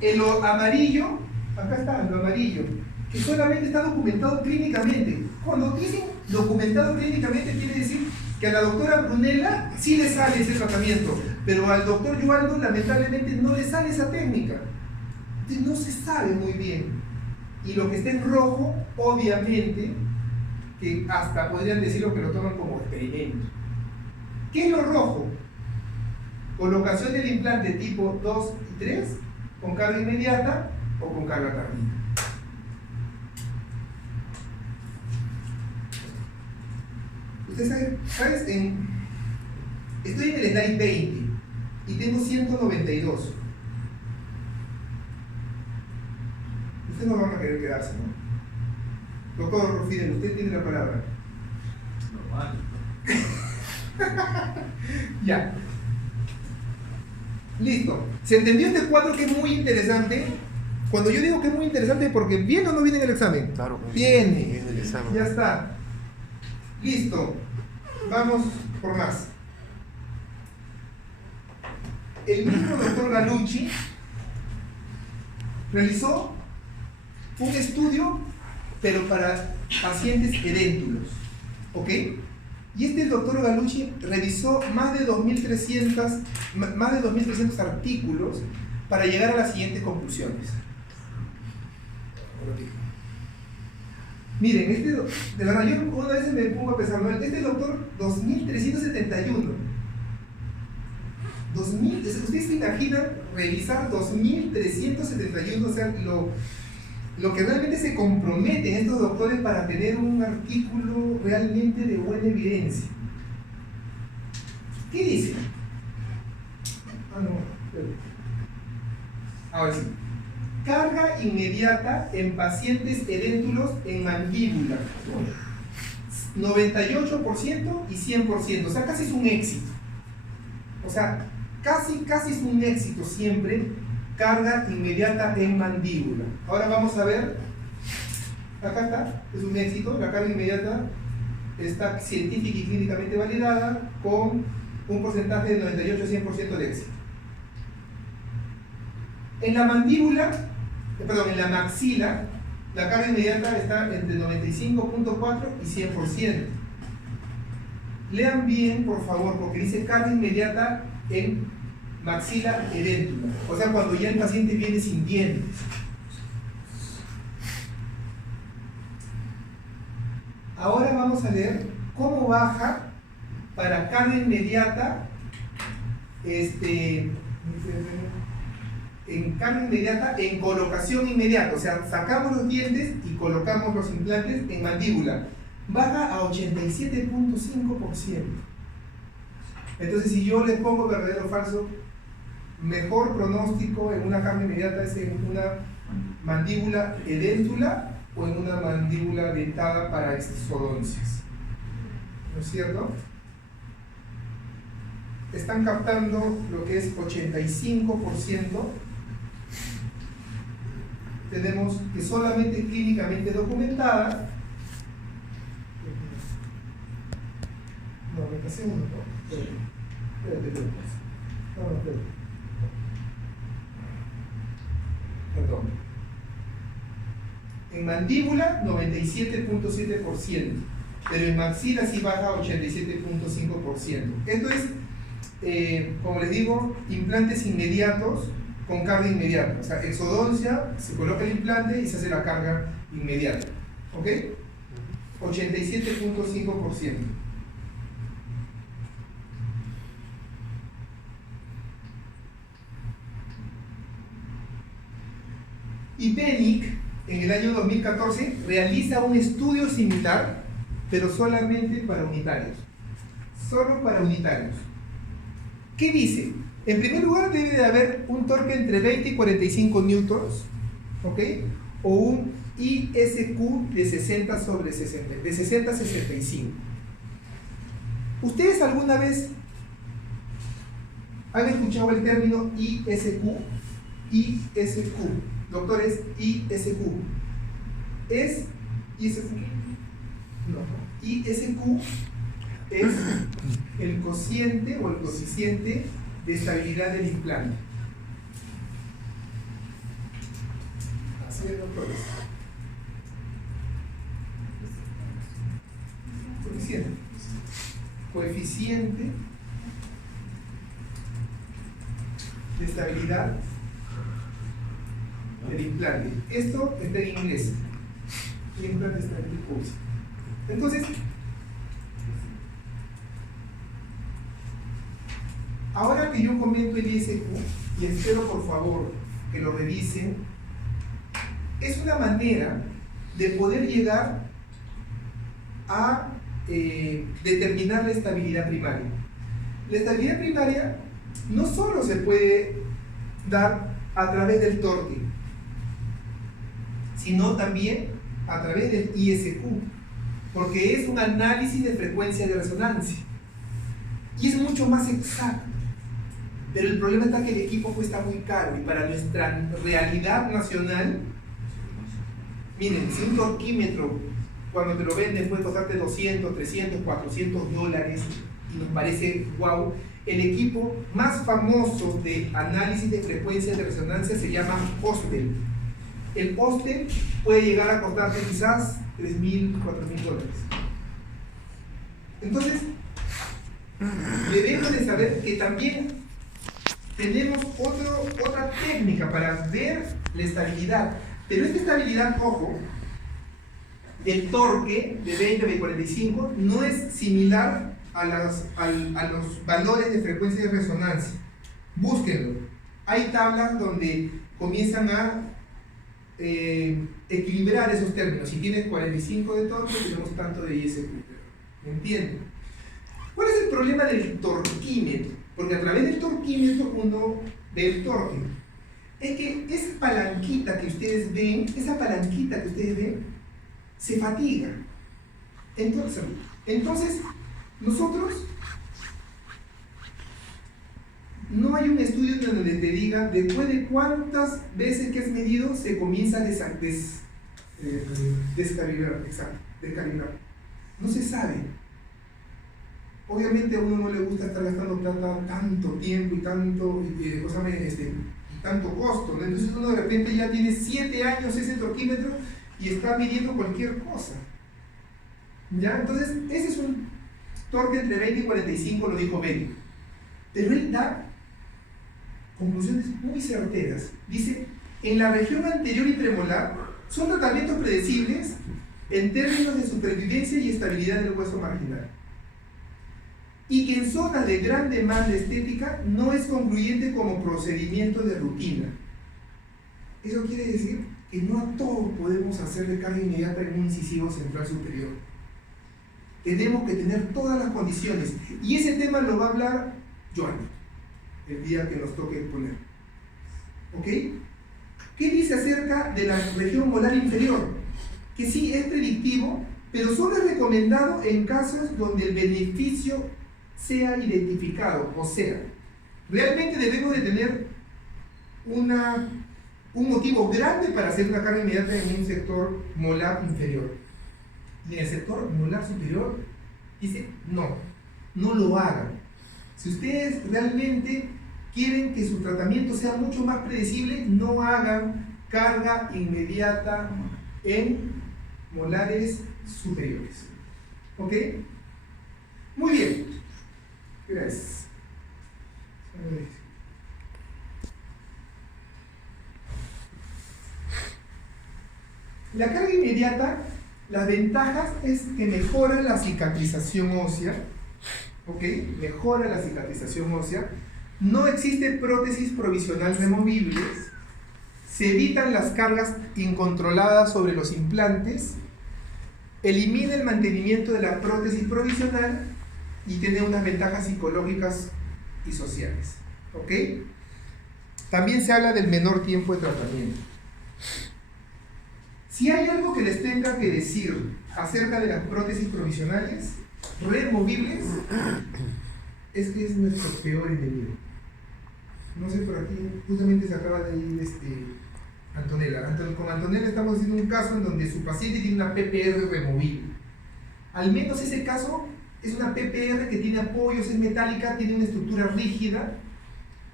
El amarillo acá está, lo amarillo, que solamente está documentado clínicamente. Cuando dicen documentado clínicamente quiere decir que a la doctora Brunella sí le sale ese tratamiento, pero al doctor Yualdo lamentablemente no le sale esa técnica. Entonces no se sabe muy bien. Y lo que está en rojo, obviamente, que hasta podrían decirlo que lo toman como experimento. ¿Qué es lo rojo? Colocación del implante tipo 2 y 3, con carga inmediata o con carga tardía. Ustedes ¿sabes? Estoy en el slide 20 y tengo 192. Ustedes no van a querer quedarse, ¿no? Doctor Fidel, usted tiene la palabra. Normal. Ya. Listo. ¿Se entendió este cuadro que es muy interesante? Cuando yo digo que es muy interesante es porque viene o no viene en el examen. Claro. Viene. Viene el examen. Ya está. Listo. Vamos por más. El mismo doctor Gallucci realizó un estudio, pero para pacientes edéntulos. ¿Ok? Y este doctor Gallucci revisó más de 2.300 artículos para llegar a las siguientes conclusiones. Miren, de verdad, yo una vez me pongo a pensar, ¿no? Este doctor, 2.371. ¿Ustedes se imaginan revisar 2.371? O sea, lo que realmente se comprometen estos doctores para tener un artículo realmente de buena evidencia. ¿Qué dice? Ahora sí. Carga inmediata en pacientes edéntulos en mandíbula. 98% y 100%. O sea, casi es un éxito. O sea, casi es un éxito siempre. Carga inmediata en mandíbula. Ahora vamos a ver. Acá está. Es un éxito. La carga inmediata está científica y clínicamente validada con un porcentaje de 98 a 100% de éxito. En la mandíbula, en la maxila, la carga inmediata está entre 95.4 y 100%. Lean bien, por favor, porque dice carga inmediata en maxila edéntula. O sea, cuando ya el paciente viene sin dientes. Ahora vamos a leer cómo baja para carga inmediata en carga inmediata, en colocación inmediata, o sea, sacamos los dientes y colocamos los implantes en mandíbula. Baja a 87.5%. Entonces, si yo le pongo verdadero o falso, mejor pronóstico en una carga inmediata es en una mandíbula edéntula o en una mandíbula dentada para exodoncias. ¿No es cierto? Están captando lo que es 85%. Tenemos que solamente clínicamente documentada. No, me pasé uno, ¿no? Espérate. Perdón. En mandíbula, 97.7%, pero en maxila sí baja a 87.5%. Esto es, como les digo, implantes inmediatos con carga inmediata. O sea, exodoncia, se coloca el implante y se hace la carga inmediata. ¿Ok? 87.5%. Y Benick, en el año 2014, realiza un estudio similar, pero solamente para unitarios. Solo para unitarios. ¿Qué dice? En primer lugar, debe de haber un torque entre 20 y 45 newtons, ¿ok? O un ISQ de 60 sobre 60, de 60 a 65. ¿Ustedes alguna vez han escuchado el término ISQ? ISQ. Doctores, ISQ. ¿Es ISQ? No. ISQ es el cociente o el coeficiente de estabilidad del implante. Señor doctor. Coeficiente. Coeficiente de estabilidad del implante. Esto está en inglés. El implante está en inglés. Entonces, ahora que yo comento el ISQ, y espero por favor que lo revisen, es una manera de poder llegar a determinar la estabilidad primaria. La estabilidad primaria no solo se puede dar a través del torque, sino también a través del ISQ, porque es un análisis de frecuencia de resonancia y es mucho más exacto. Pero el problema está que el equipo cuesta muy caro y para nuestra realidad nacional, miren, si un torquímetro cuando te lo venden puede costarte 200, 300, 400 dólares y nos parece wow. El equipo más famoso de análisis de frecuencia de resonancia se llama Postel. El Postel puede llegar a costarte quizás 3.000, 4.000 dólares. Entonces, debemos de saber que también tenemos otra técnica para ver la estabilidad. Pero esta estabilidad, ojo, del torque de 20 a 45 no es similar a los valores de frecuencia de resonancia. Búsquenlo. Hay tablas donde comienzan a equilibrar esos términos. Si tienes 45 de torque, tenemos tanto de ISQ. ¿Me entienden? ¿Cuál es el problema del torquímetro? Porque a través del torquímetro uno ve el torque. Es que esa palanquita que ustedes ven, se fatiga. Entonces, nosotros no hay un estudio donde te diga después de cuántas veces que has medido se comienza a descalibrar. No se sabe. Obviamente a uno no le gusta estar gastando plata tanto tiempo y tanto costo, ¿no? Entonces uno de repente ya tiene 7 años ese torquímetro y está midiendo cualquier cosa. ¿Ya? Entonces ese es un torque entre 20 y 45, lo dijo Benny. Pero él da conclusiones muy certeras. Dice, en la región anterior y premolar son tratamientos predecibles en términos de supervivencia y estabilidad del hueso marginal. Y que en zonas de gran demanda estética no es concluyente como procedimiento de rutina. Eso quiere decir que no a todo podemos hacerle carga inmediata en un incisivo central superior. Tenemos que tener todas las condiciones. Y ese tema lo va a hablar Joan el día que nos toque exponer. ¿Ok? ¿Qué dice acerca de la región molar inferior? Que sí es predictivo, pero solo es recomendado en casos donde el beneficio sea identificado. O sea, realmente debemos de tener un motivo grande para hacer una carga inmediata en un sector molar inferior. Y en el sector molar superior dice, no lo hagan. Si ustedes realmente quieren que su tratamiento sea mucho más predecible, no hagan carga inmediata en molares superiores. ¿Ok? Muy bien. Gracias. La carga inmediata, las ventajas es que mejora la cicatrización ósea. ¿Ok? Mejora la cicatrización ósea. No existe prótesis provisional removibles. Se evitan las cargas incontroladas sobre los implantes. Elimina el mantenimiento de la prótesis provisional y tiene unas ventajas psicológicas y sociales. ¿Ok? También se habla del menor tiempo de tratamiento. Si hay algo que les tenga que decir acerca de las prótesis provisionales removibles, es que es nuestro peor enemigo. No sé, por aquí justamente se acaba de ir Antonella. Con Antonella estamos haciendo un caso en donde su paciente tiene una PPR removible. Al menos ese caso es una PPR que tiene apoyos, es metálica, tiene una estructura rígida,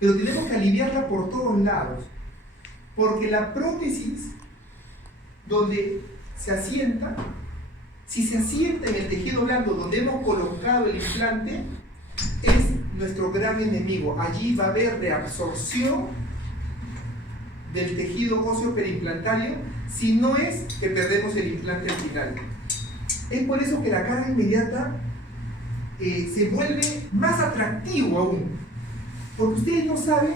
pero tenemos que aliviarla por todos lados, porque la prótesis donde se asienta, si se asienta en el tejido blando donde hemos colocado el implante, es nuestro gran enemigo. Allí va a haber reabsorción del tejido óseo periimplantario, si no es que perdemos el implante al final. Es por eso que la carga inmediata se vuelve más atractivo aún, porque ustedes no saben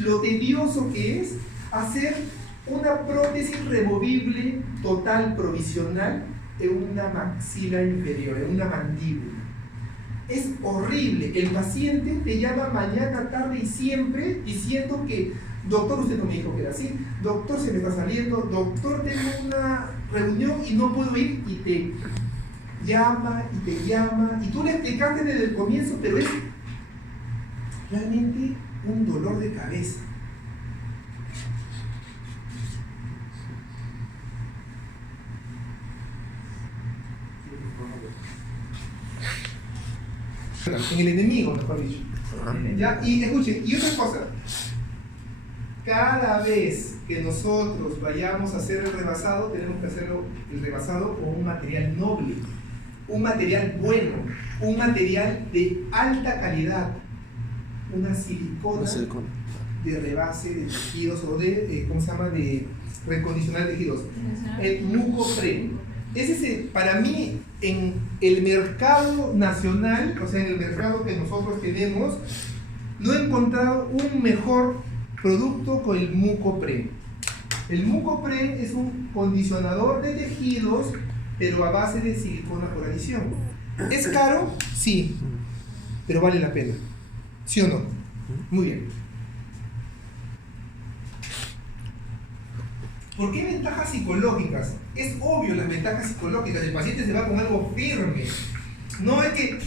lo tedioso que es hacer una prótesis removible total provisional en una maxila inferior, en una mandíbula. Es horrible. El paciente te llama mañana, tarde y siempre diciendo que, doctor, usted no me dijo que era así, doctor, se me está saliendo, doctor, tengo una reunión y no puedo ir, y te llama, y tú le explicaste desde el comienzo, pero es realmente un dolor de cabeza. En el enemigo, mejor dicho. ¿Ya? Y escuchen, y otra cosa, cada vez que nosotros vayamos a hacer el rebasado, tenemos que hacerlo el rebasado con un material noble, un material bueno, un material de alta calidad, una silicona de rebase de tejidos o de, ¿cómo se llama?, de recondicionar tejidos, el Mucopre. Ese para mí, en el mercado nacional, o sea, en el mercado que nosotros tenemos, no he encontrado un mejor producto con el Mucopre. El Mucopre es un condicionador de tejidos, pero a base de silicona por adición. ¿Es caro? Sí, pero vale la pena. ¿Sí o no? Muy bien. ¿Por qué ventajas psicológicas? Es obvio las ventajas psicológicas. El paciente se va con algo firme. No es que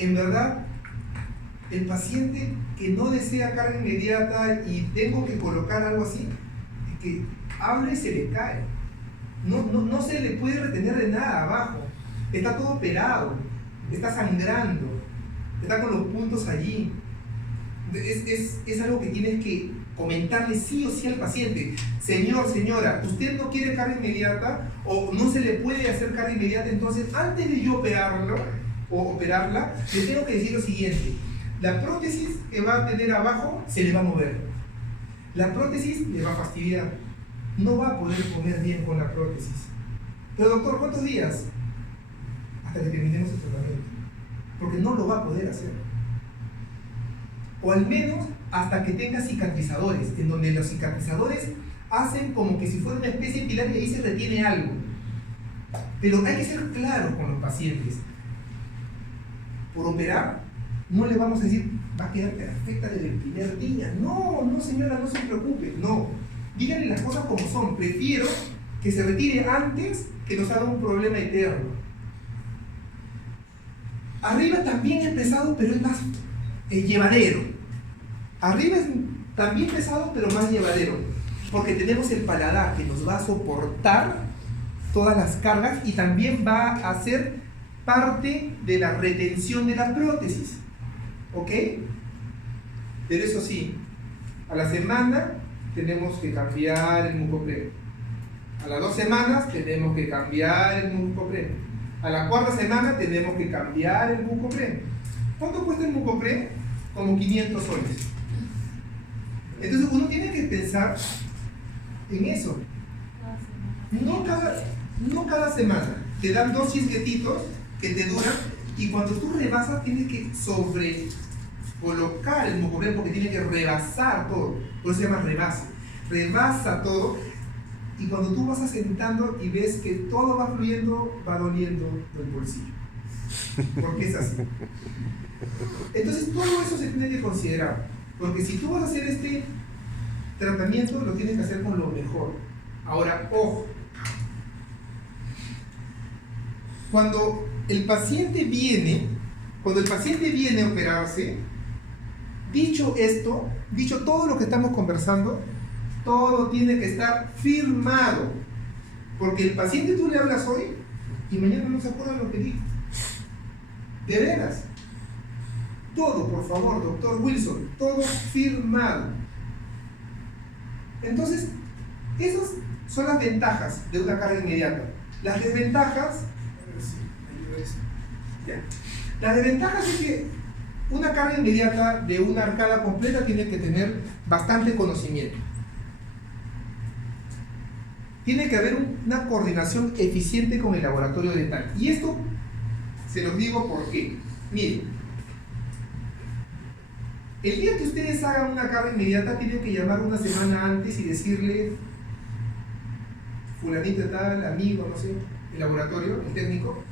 en verdad el paciente que no desea carga inmediata y tengo que colocar algo así, es que habla y se le cae. No se le puede retener de nada abajo. Está todo operado, está sangrando, está con los puntos allí. Es algo que tienes que comentarle sí o sí al paciente. Señor, señora, usted no quiere carga inmediata o no se le puede hacer carga inmediata, entonces antes de yo operarlo o operarla, le tengo que decir lo siguiente: la prótesis que va a tener abajo se le va a mover, la prótesis le va a fastidiar, no va a poder comer bien con la prótesis. Pero doctor, ¿cuántos días? Hasta que terminemos el tratamiento, porque no lo va a poder hacer. O al menos hasta que tenga cicatrizadores, en donde los cicatrizadores hacen como que si fuera una especie de pilar y ahí se retiene algo. Pero hay que ser claros con los pacientes. Por operar, no le vamos a decir, va a quedar perfecta desde el primer día. No, señora, no se preocupe. No, díganle las cosas como son. Prefiero que se retire antes que nos haga un problema eterno. Arriba también es pesado, pero es más llevadero. Arriba es también pesado, pero más llevadero, porque tenemos el paladar que nos va a soportar todas las cargas y también va a ser parte de la retención de la prótesis. ¿Ok? Pero eso sí, a la semana tenemos que cambiar el Mucopre. A las 2 semanas tenemos que cambiar el Mucopre. A la 4ª semana tenemos que cambiar el Mucopre. ¿Cuánto cuesta el Mucopre? Como 500 soles. Entonces uno tiene que pensar en eso. No cada semana. Te dan 2 chisguetitos que te duran y cuando tú rebasas tienes que colocar el Mucopre porque tiene que rebasar todo. Por eso se llama rebase. Rebasa todo y cuando tú vas asentando y ves que todo va fluyendo, va doliendo el bolsillo. Porque es así. Entonces todo eso se tiene que considerar. Porque si tú vas a hacer este tratamiento, lo tienes que hacer con lo mejor. Ahora, ojo. Cuando el paciente viene a operarse, dicho esto, dicho todo lo que estamos conversando, todo tiene que estar firmado. Porque el paciente tú le hablas hoy y mañana no se acuerda de lo que dijo. De veras. Todo, por favor, doctor Wilson, todo firmado. Entonces, Esas son las ventajas de una carga inmediata. Las desventajas, a ver si me ayuda esto. Ya. Las desventajas es que una carga inmediata de una arcada completa tiene que tener bastante conocimiento. Tiene que haber una coordinación eficiente con el laboratorio dental. Y esto se los digo porque, miren, el día que ustedes hagan una carga inmediata tienen que llamar una semana antes y decirle, fulanito tal, amigo, no sé, el laboratorio, el técnico,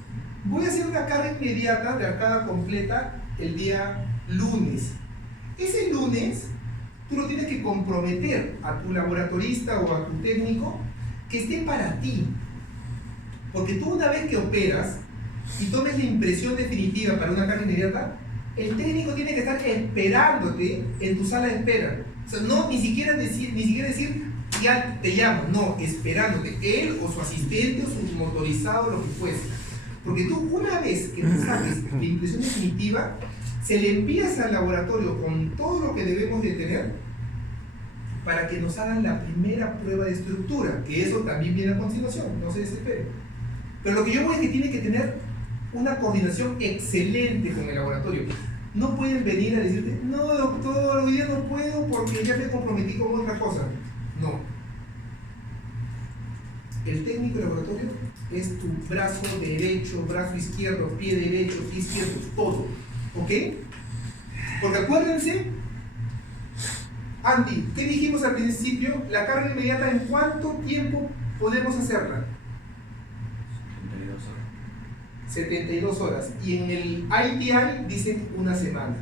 voy a hacer una carga inmediata de arcada completa el día lunes. Ese lunes tú lo tienes que comprometer a tu laboratorista o a tu técnico que esté para ti. Porque tú una vez que operas y tomes la impresión definitiva para una carga inmediata, el técnico tiene que estar esperándote en tu sala de espera. O sea, no ni siquiera decir ya te llamo, no, esperándote, él o su asistente o su motorizado, lo que fuese. Porque tú una vez que tú saques la impresión definitiva, se le envías al laboratorio con todo lo que debemos de tener para que nos hagan la primera prueba de estructura, que eso también viene a continuación, no se desespere. Pero lo que yo voy es que tiene que tener una coordinación excelente con el laboratorio. No pueden venir a decirte, no doctor, hoy día no puedo porque ya me comprometí con otra cosa. No. El técnico del laboratorio es tu brazo derecho, brazo izquierdo, pie derecho, pie izquierdo, todo. ¿Ok? Porque acuérdense, Andy, ¿qué dijimos al principio? La carga inmediata, ¿en cuánto tiempo podemos hacerla? 72 horas. Y en el ITI dicen una semana.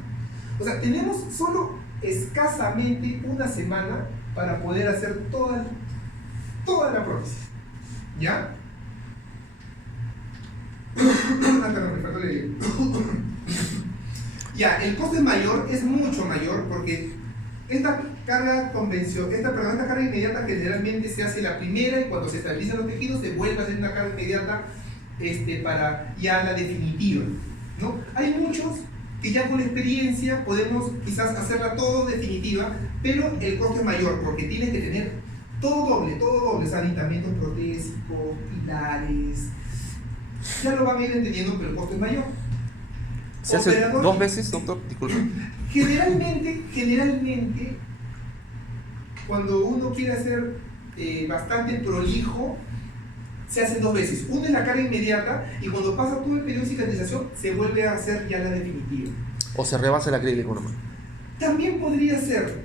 O sea, tenemos solo escasamente una semana para poder hacer toda la prótesis. ¿Ya? Ya, el costo es mayor, es mucho mayor, porque esta carga inmediata generalmente se hace la primera y cuando se estabilizan los tejidos se vuelve a hacer una carga inmediata para ya la definitiva, ¿no? Hay muchos que ya con la experiencia podemos quizás hacerla todo definitiva, pero el costo es mayor porque tienes que tener todo doble, aditamentos protésicos, pilares, ya lo van a ir entendiendo, pero el costo es mayor. ¿Se hace 2 veces, doctor? Disculpe. Generalmente, cuando uno quiere hacer bastante prolijo, se hace 2 veces. Una es la carga inmediata y cuando pasa todo el periodo de cicatrización se vuelve a hacer ya la definitiva. ¿O se rebasa el acrílico nomás? También podría ser,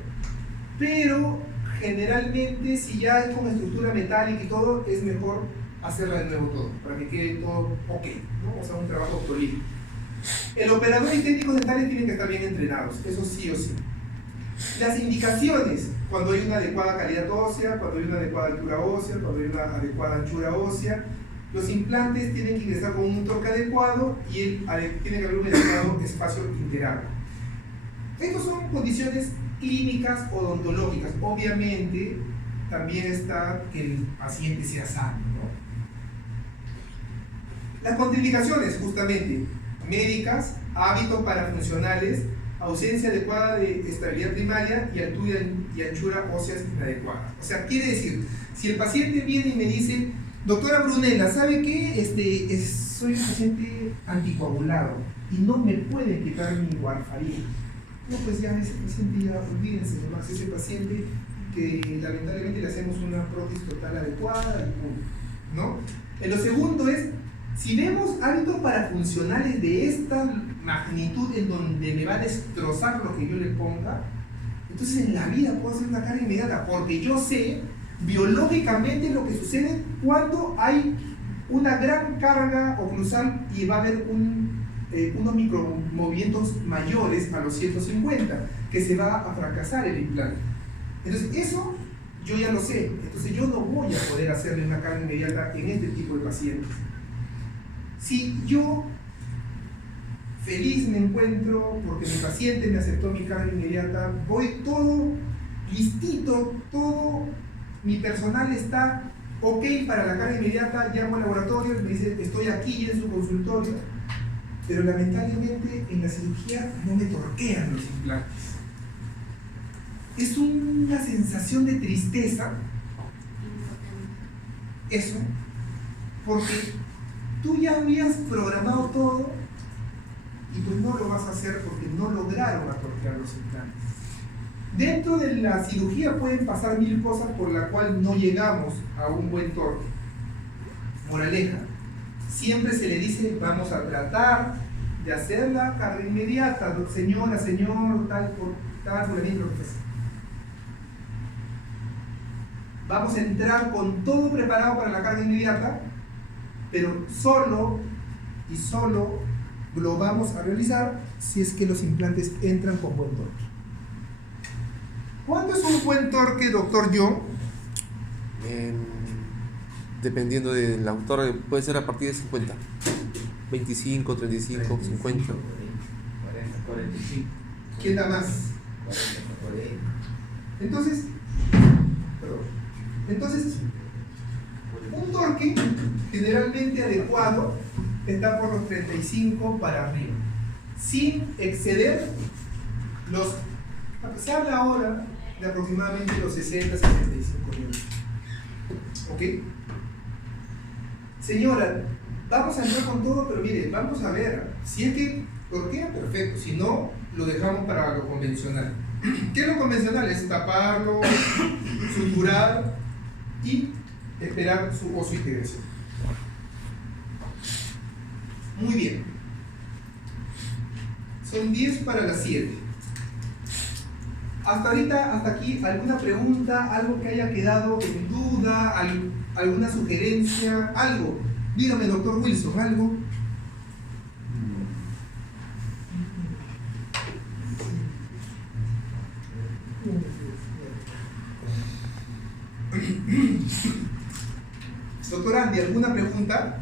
pero generalmente si ya es con estructura metálica y todo, es mejor hacerla de nuevo todo, para que quede todo ok, ¿no? O sea, un trabajo prolijo. El operador y técnicos dentales tienen que estar bien entrenados, eso sí o sí. Las indicaciones, cuando hay una adecuada calidad ósea, cuando hay una adecuada altura ósea, cuando hay una adecuada anchura ósea, los implantes tienen que ingresar con un torque adecuado y tiene que haber un adecuado espacio integral. Estas son condiciones clínicas odontológicas. Obviamente, también está que el paciente sea sano, ¿no? Las contraindicaciones, justamente, médicas, hábitos parafuncionales, ausencia adecuada de estabilidad primaria y altura y anchura óseas inadecuada. O sea, quiere decir, si el paciente viene y me dice, doctora Brunella, ¿sabe qué? Soy un paciente anticoagulado y no me puede quitar mi warfarina. No, pues ya ese paciente, ya olvídense nomás, ese paciente que lamentablemente le hacemos una prótesis total adecuada, ¿no? Lo segundo es, si vemos hábitos parafuncionales de esta magnitud en donde me va a destrozar lo que yo le ponga, entonces en la vida puedo hacer una carga inmediata, porque yo sé biológicamente lo que sucede cuando hay una gran carga oclusal y va a haber unos micromovimientos mayores a los 150, que se va a fracasar el implante. Entonces eso yo ya lo sé, entonces yo no voy a poder hacerle una carga inmediata en este tipo de pacientes. Si yo feliz me encuentro porque mi paciente me aceptó mi carga inmediata, voy todo listito, todo mi personal está ok para la carga inmediata, llamo al laboratorio, me dice estoy aquí en su consultorio, pero lamentablemente en la cirugía no me torquean los implantes. Es una sensación de tristeza eso porque tú ya habías programado todo y pues no lo vas a hacer porque no lograron atorquear los implantes. Dentro de la cirugía pueden pasar 1000 cosas por la cual no llegamos a un buen torque. Moraleja, siempre se le dice vamos a tratar de hacer la carga inmediata, señora, señor, tal por el lo que sea. Vamos a entrar con todo preparado para la carga inmediata, pero solo lo vamos a realizar si es que los implantes entran con buen torque. ¿Cuánto es un buen torque, doctor John? Dependiendo del autor, puede ser a partir de 50. 25, 35, 50. 40, 45. ¿Quién da más? 40, 40. Entonces, un torque generalmente adecuado está por los 35 para arriba, sin exceder los... Se habla ahora de aproximadamente los 60, 65 minutos. ¿Ok? Señora, vamos a entrar con todo, pero mire, vamos a ver, si es que torquea, perfecto, si no, lo dejamos para lo convencional. ¿Qué es lo convencional? Es taparlo, suturar y esperar su integración. Muy bien. Son 10 para las 7. Hasta ahorita, hasta aquí, ¿alguna pregunta? ¿Algo que haya quedado en duda? ¿Alguna sugerencia? ¿Algo? Dígame, doctor Wilson, ¿algo? Doctor Andy, ¿alguna pregunta?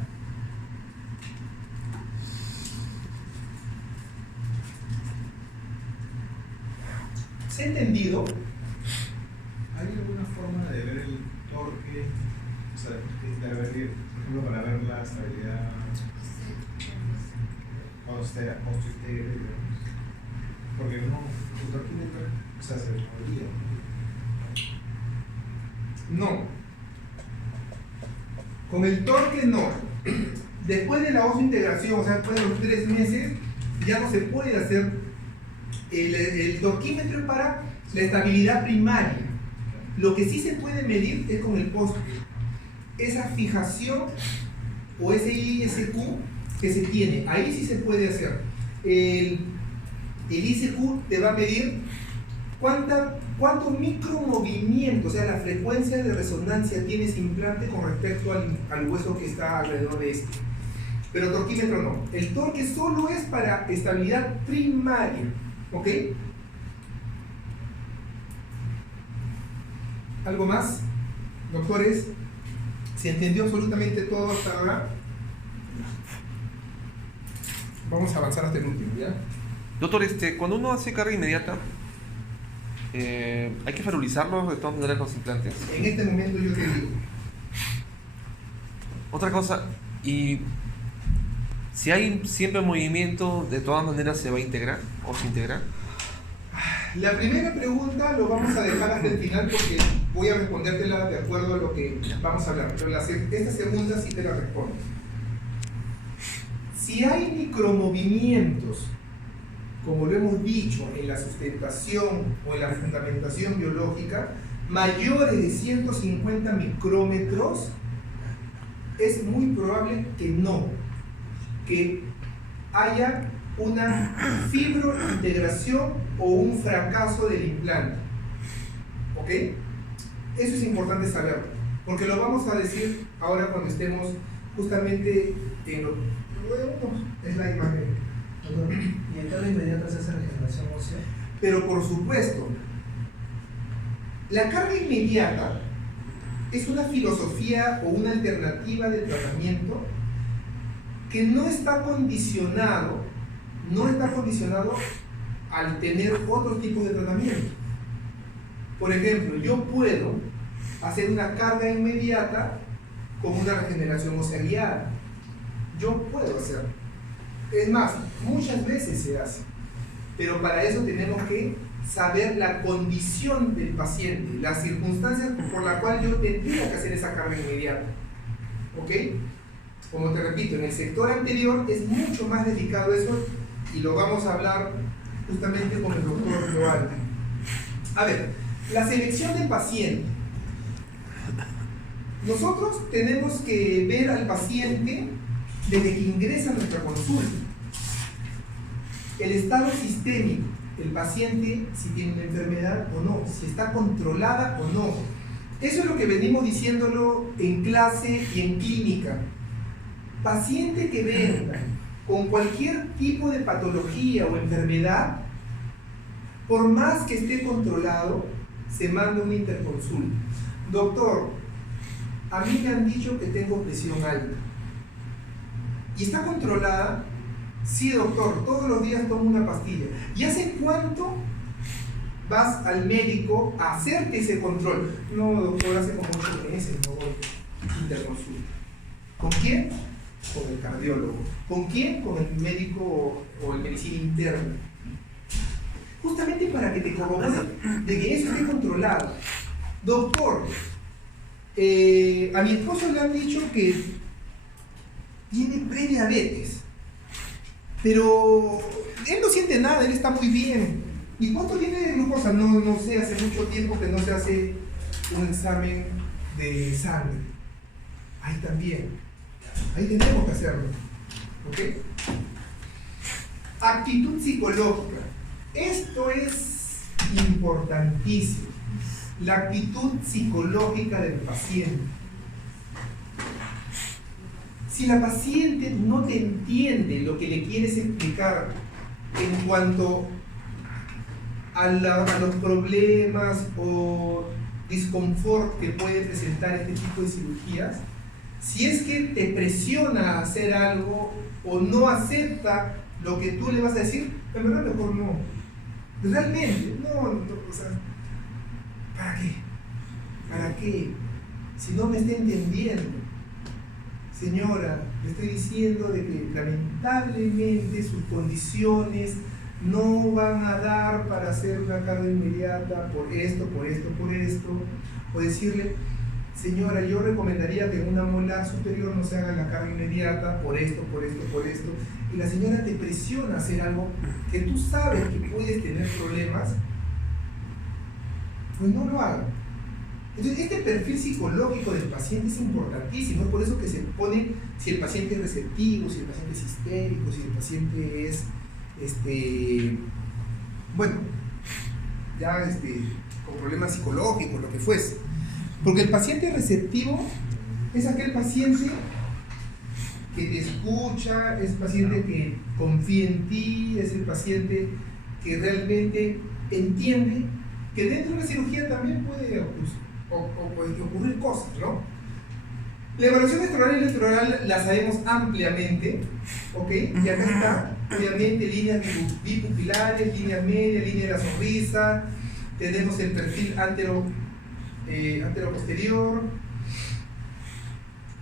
¿Se ha entendido? ¿Hay alguna forma de ver el torque? O sea, de ver, por ejemplo, para ver la estabilidad cuando esté post-integre, porque uno, el torquímetro, o sea, se podría. No. Con el torque no. Después de la integración, o sea, después de los 3 meses, ya no se puede hacer el torquímetro para la estabilidad primaria. Lo que sí se puede medir es con el poste. Esa fijación o ese ISQ que se tiene, ahí sí se puede hacer. El ISQ te va a medir cuánto micromovimiento, o sea, la frecuencia de resonancia tiene ese implante con respecto al hueso que está alrededor de este. Pero torquímetro no. El torque solo es para estabilidad primaria. ¿Ok? ¿Algo más? Doctores, ¿se entendió absolutamente todo hasta ahora? Vamos a avanzar hasta el último, ¿ya? Doctor, cuando uno hace carga inmediata, ¿hay que ferulizarlos de todas maneras los implantes? En este momento yo te digo. Otra cosa, y si hay siempre movimiento, de todas maneras se va a integrar o se integra. La primera pregunta lo vamos a dejar hasta el final porque voy a respondértela de acuerdo a lo que vamos a hablar. Pero esta segunda sí te la respondo. Si hay micromovimientos, como lo hemos dicho, en la sustentación o en la fundamentación biológica, mayores de 150 micrómetros, es muy probable que haya una fibrointegración o un fracaso del implante. ¿Ok? Eso es importante saberlo, porque lo vamos a decir ahora cuando estemos justamente en lo... Es la imagen. ¿Y en carga inmediata se hace regeneración ósea? Pero por supuesto, la carga inmediata es una filosofía o una alternativa de tratamiento que no está condicionado al tener otro tipo de tratamiento. Por ejemplo, yo puedo hacer una carga inmediata con una regeneración ósea guiada. Yo puedo hacerlo. Es más, muchas veces se hace. Pero para eso tenemos que saber la condición del paciente, las circunstancias por las cuales yo tendría que hacer esa carga inmediata. ¿ok? Como te repito, en el sector anterior es mucho más delicado eso y lo vamos a hablar justamente con el doctor Loal. A ver, la selección del paciente. Nosotros tenemos que ver al paciente desde que ingresa a nuestra consulta. El estado sistémico, el paciente si tiene una enfermedad o no, si está controlada o no. Eso es lo que venimos diciéndolo en clase y en clínica. Paciente que venga con cualquier tipo de patología o enfermedad, por más que esté controlado, se manda una interconsulta. Doctor, a mí me han dicho que tengo presión alta. ¿Y está controlada? Sí, doctor, todos los días tomo una pastilla. ¿Y hace cuánto vas al médico a hacerte ese control? No, doctor, hace como 8 meses no voy. Interconsulta. ¿Con quién? Con el cardiólogo. ¿Con quién? Con el médico o el medicina interna. Justamente para que te corrobore de que eso esté controlado. Doctor, a mi esposo le han dicho que tiene prediabetes, pero él no siente nada, él está muy bien. ¿Y cuánto tiene de glucosa? No sé, hace mucho tiempo que no se hace un examen de sangre. Ahí también. Ahí tenemos que hacerlo. ¿Ok? Actitud psicológica. Esto es importantísimo. La actitud psicológica del paciente. Si la paciente no te entiende lo que le quieres explicar en cuanto a los problemas o disconfort que puede presentar este tipo de cirugías, si es que te presiona a hacer algo o no acepta lo que tú le vas a decir, en verdad mejor no. Realmente, no, o sea, ¿para qué? ¿Para qué? Si no me está entendiendo. Señora, le estoy diciendo de que lamentablemente sus condiciones no van a dar para hacer una carga inmediata por esto. O decirle, señora, yo recomendaría que en una molar superior no se haga la carga inmediata por esto. Y la señora te presiona a hacer algo que tú sabes que puedes tener problemas, pues no lo haga. Entonces, este perfil psicológico del paciente es importantísimo, es por eso que se pone si el paciente es receptivo, si el paciente es histérico, si el paciente es, con problemas psicológicos, lo que fuese. Porque el paciente receptivo es aquel paciente que te escucha, es el paciente que confía en ti, es el paciente que realmente entiende que dentro de la cirugía también puede ocurrir cosas, ¿no? La evaluación extraoral y electoral la sabemos ampliamente, ¿ok? Y acá está, obviamente, líneas bipupilares, línea media, línea de la sonrisa, tenemos el perfil antero-posterior,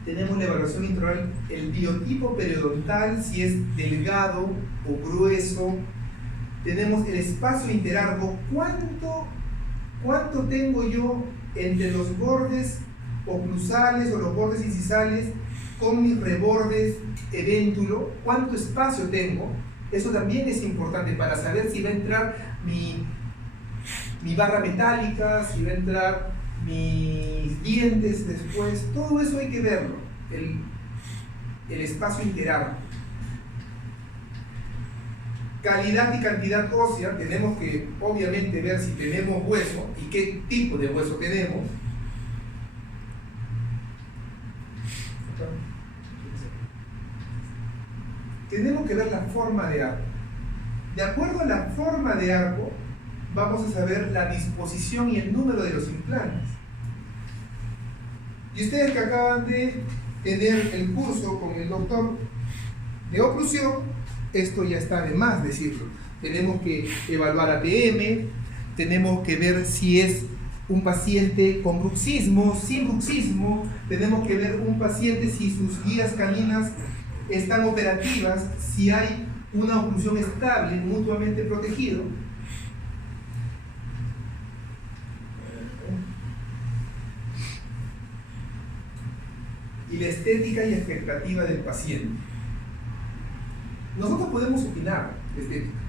tenemos la evaluación intraoral, el biotipo periodontal, si es delgado o grueso, tenemos el espacio interargo, ¿cuánto tengo yo entre los bordes oclusales o los bordes incisales con mis rebordes edéntulo? ¿Cuánto espacio tengo? Eso también es importante para saber si va a entrar mi barra metálica, si va a entrar mis dientes después. Todo eso hay que verlo, el espacio interargo. Calidad y cantidad ósea, tenemos que obviamente ver si tenemos hueso y qué tipo de hueso tenemos. Tenemos que ver la forma de arco. De acuerdo a la forma de arco, vamos a saber la disposición y el número de los implantes. Y ustedes que acaban de tener el curso con el doctor de oclusión, esto ya está de más decirlo. Tenemos que evaluar ATM, tenemos que ver si es un paciente con bruxismo, sin bruxismo, tenemos que ver un paciente si sus guías caninas están operativas, si hay una oclusión estable, mutuamente protegido. y la estética y expectativa del paciente. Nosotros podemos opinar de estética,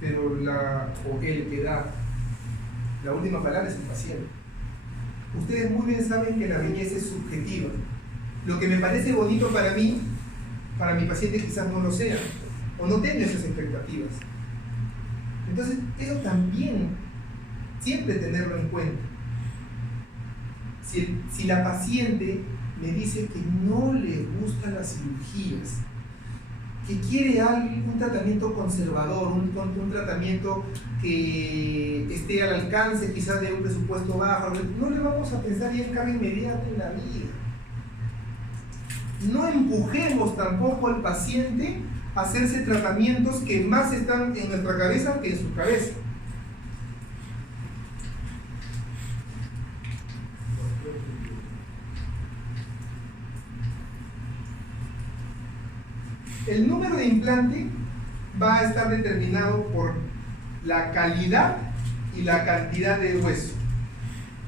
pero el que da la última palabra es el paciente. Ustedes muy bien saben que la belleza es subjetiva. Lo que me parece bonito para mí, para mi paciente quizás no lo sea, o no tenga esas expectativas. Entonces, eso también, siempre tenerlo en cuenta. Si la paciente me dice que no le gustan las cirugías, que quiere un tratamiento conservador, un tratamiento que esté al alcance quizás de un presupuesto bajo, no le vamos a pensar ya en cambio inmediato en la vida. No empujemos tampoco al paciente a hacerse tratamientos que más están en nuestra cabeza que en su cabeza. El número de implante va a estar determinado por la calidad y la cantidad de hueso.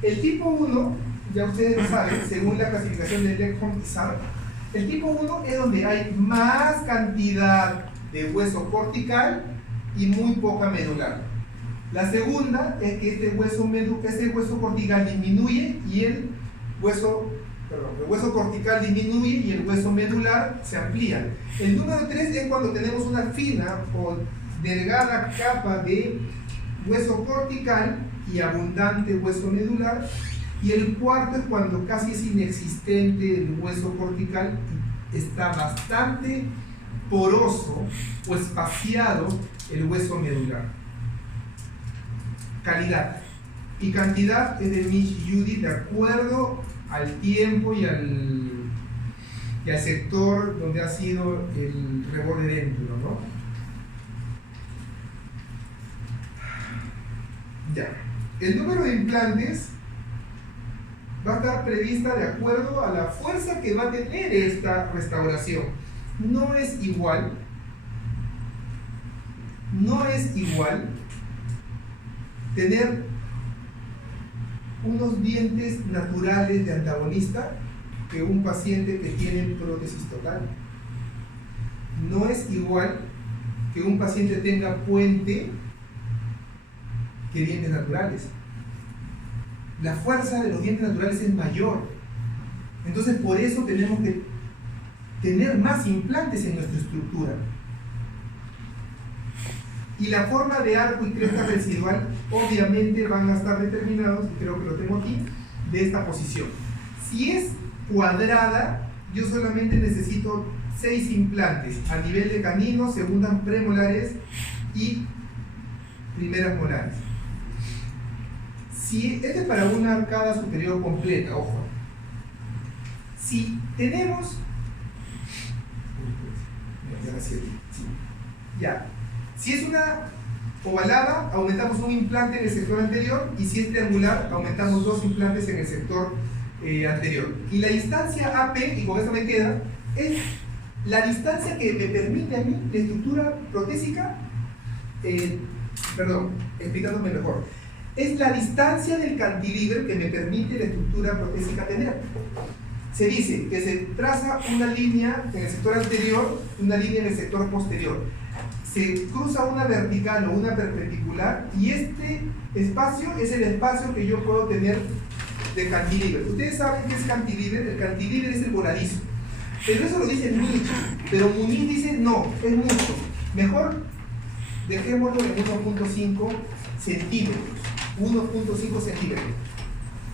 El tipo 1, ya ustedes lo saben, según la clasificación de Lexman y Sarp, el tipo 1 es donde hay más cantidad de hueso cortical y muy poca medular. La segunda es que este hueso cortical disminuye y el hueso cortical disminuye y el hueso medular se amplía. El número 3 es cuando tenemos una fina o delgada capa de hueso cortical y abundante hueso medular. Y el cuarto es cuando casi es inexistente el hueso cortical y está bastante poroso o espaciado el hueso medular. Calidad y cantidad es de Mitch y Judy de acuerdo al tiempo y al sector donde ha sido el reborde dentro, ¿no? Ya. El número de implantes va a estar prevista de acuerdo a la fuerza que va a tener esta restauración. No es igual tener unos dientes naturales de antagonista que un paciente que tiene prótesis total. No es igual que un paciente tenga puente que dientes naturales. La fuerza de los dientes naturales es mayor. Entonces por eso tenemos que tener más implantes en nuestra estructura. Y la forma de arco y cresta residual obviamente van a estar determinados, y creo que lo tengo aquí, de esta posición. Si es cuadrada, yo solamente necesito 6 implantes a nivel de canino, segundas premolares y primeras molares. Si este es para una arcada superior completa, ojo. Si tenemos... Ya. Si es una ovalada, aumentamos un implante en el sector anterior, y si es triangular, aumentamos 2 implantes en el sector anterior. Y la distancia AP, y con eso me queda, es la distancia que me permite a mí la estructura protésica, explicándome mejor, es la distancia del cantilever que me permite la estructura protésica tener. Se dice que se traza una línea en el sector anterior, una línea en el sector posterior. Se cruza una vertical o una perpendicular, y este espacio es el espacio que yo puedo tener de cantilever. Ustedes saben qué es cantilever. El cantilever es el voladizo. Pero eso lo dice Nietzsche, pero Muniz dice no, es mucho. Mejor dejémoslo en 1.5 centímetros. 1.5 centímetros.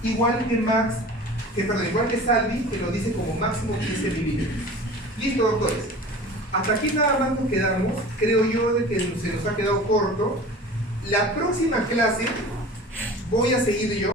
Igual que Salvi, que lo dice como máximo 15 milímetros. Listo, doctores. Hasta aquí nada más nos quedamos. Creo yo de que se nos ha quedado corto. La próxima clase voy a seguir yo.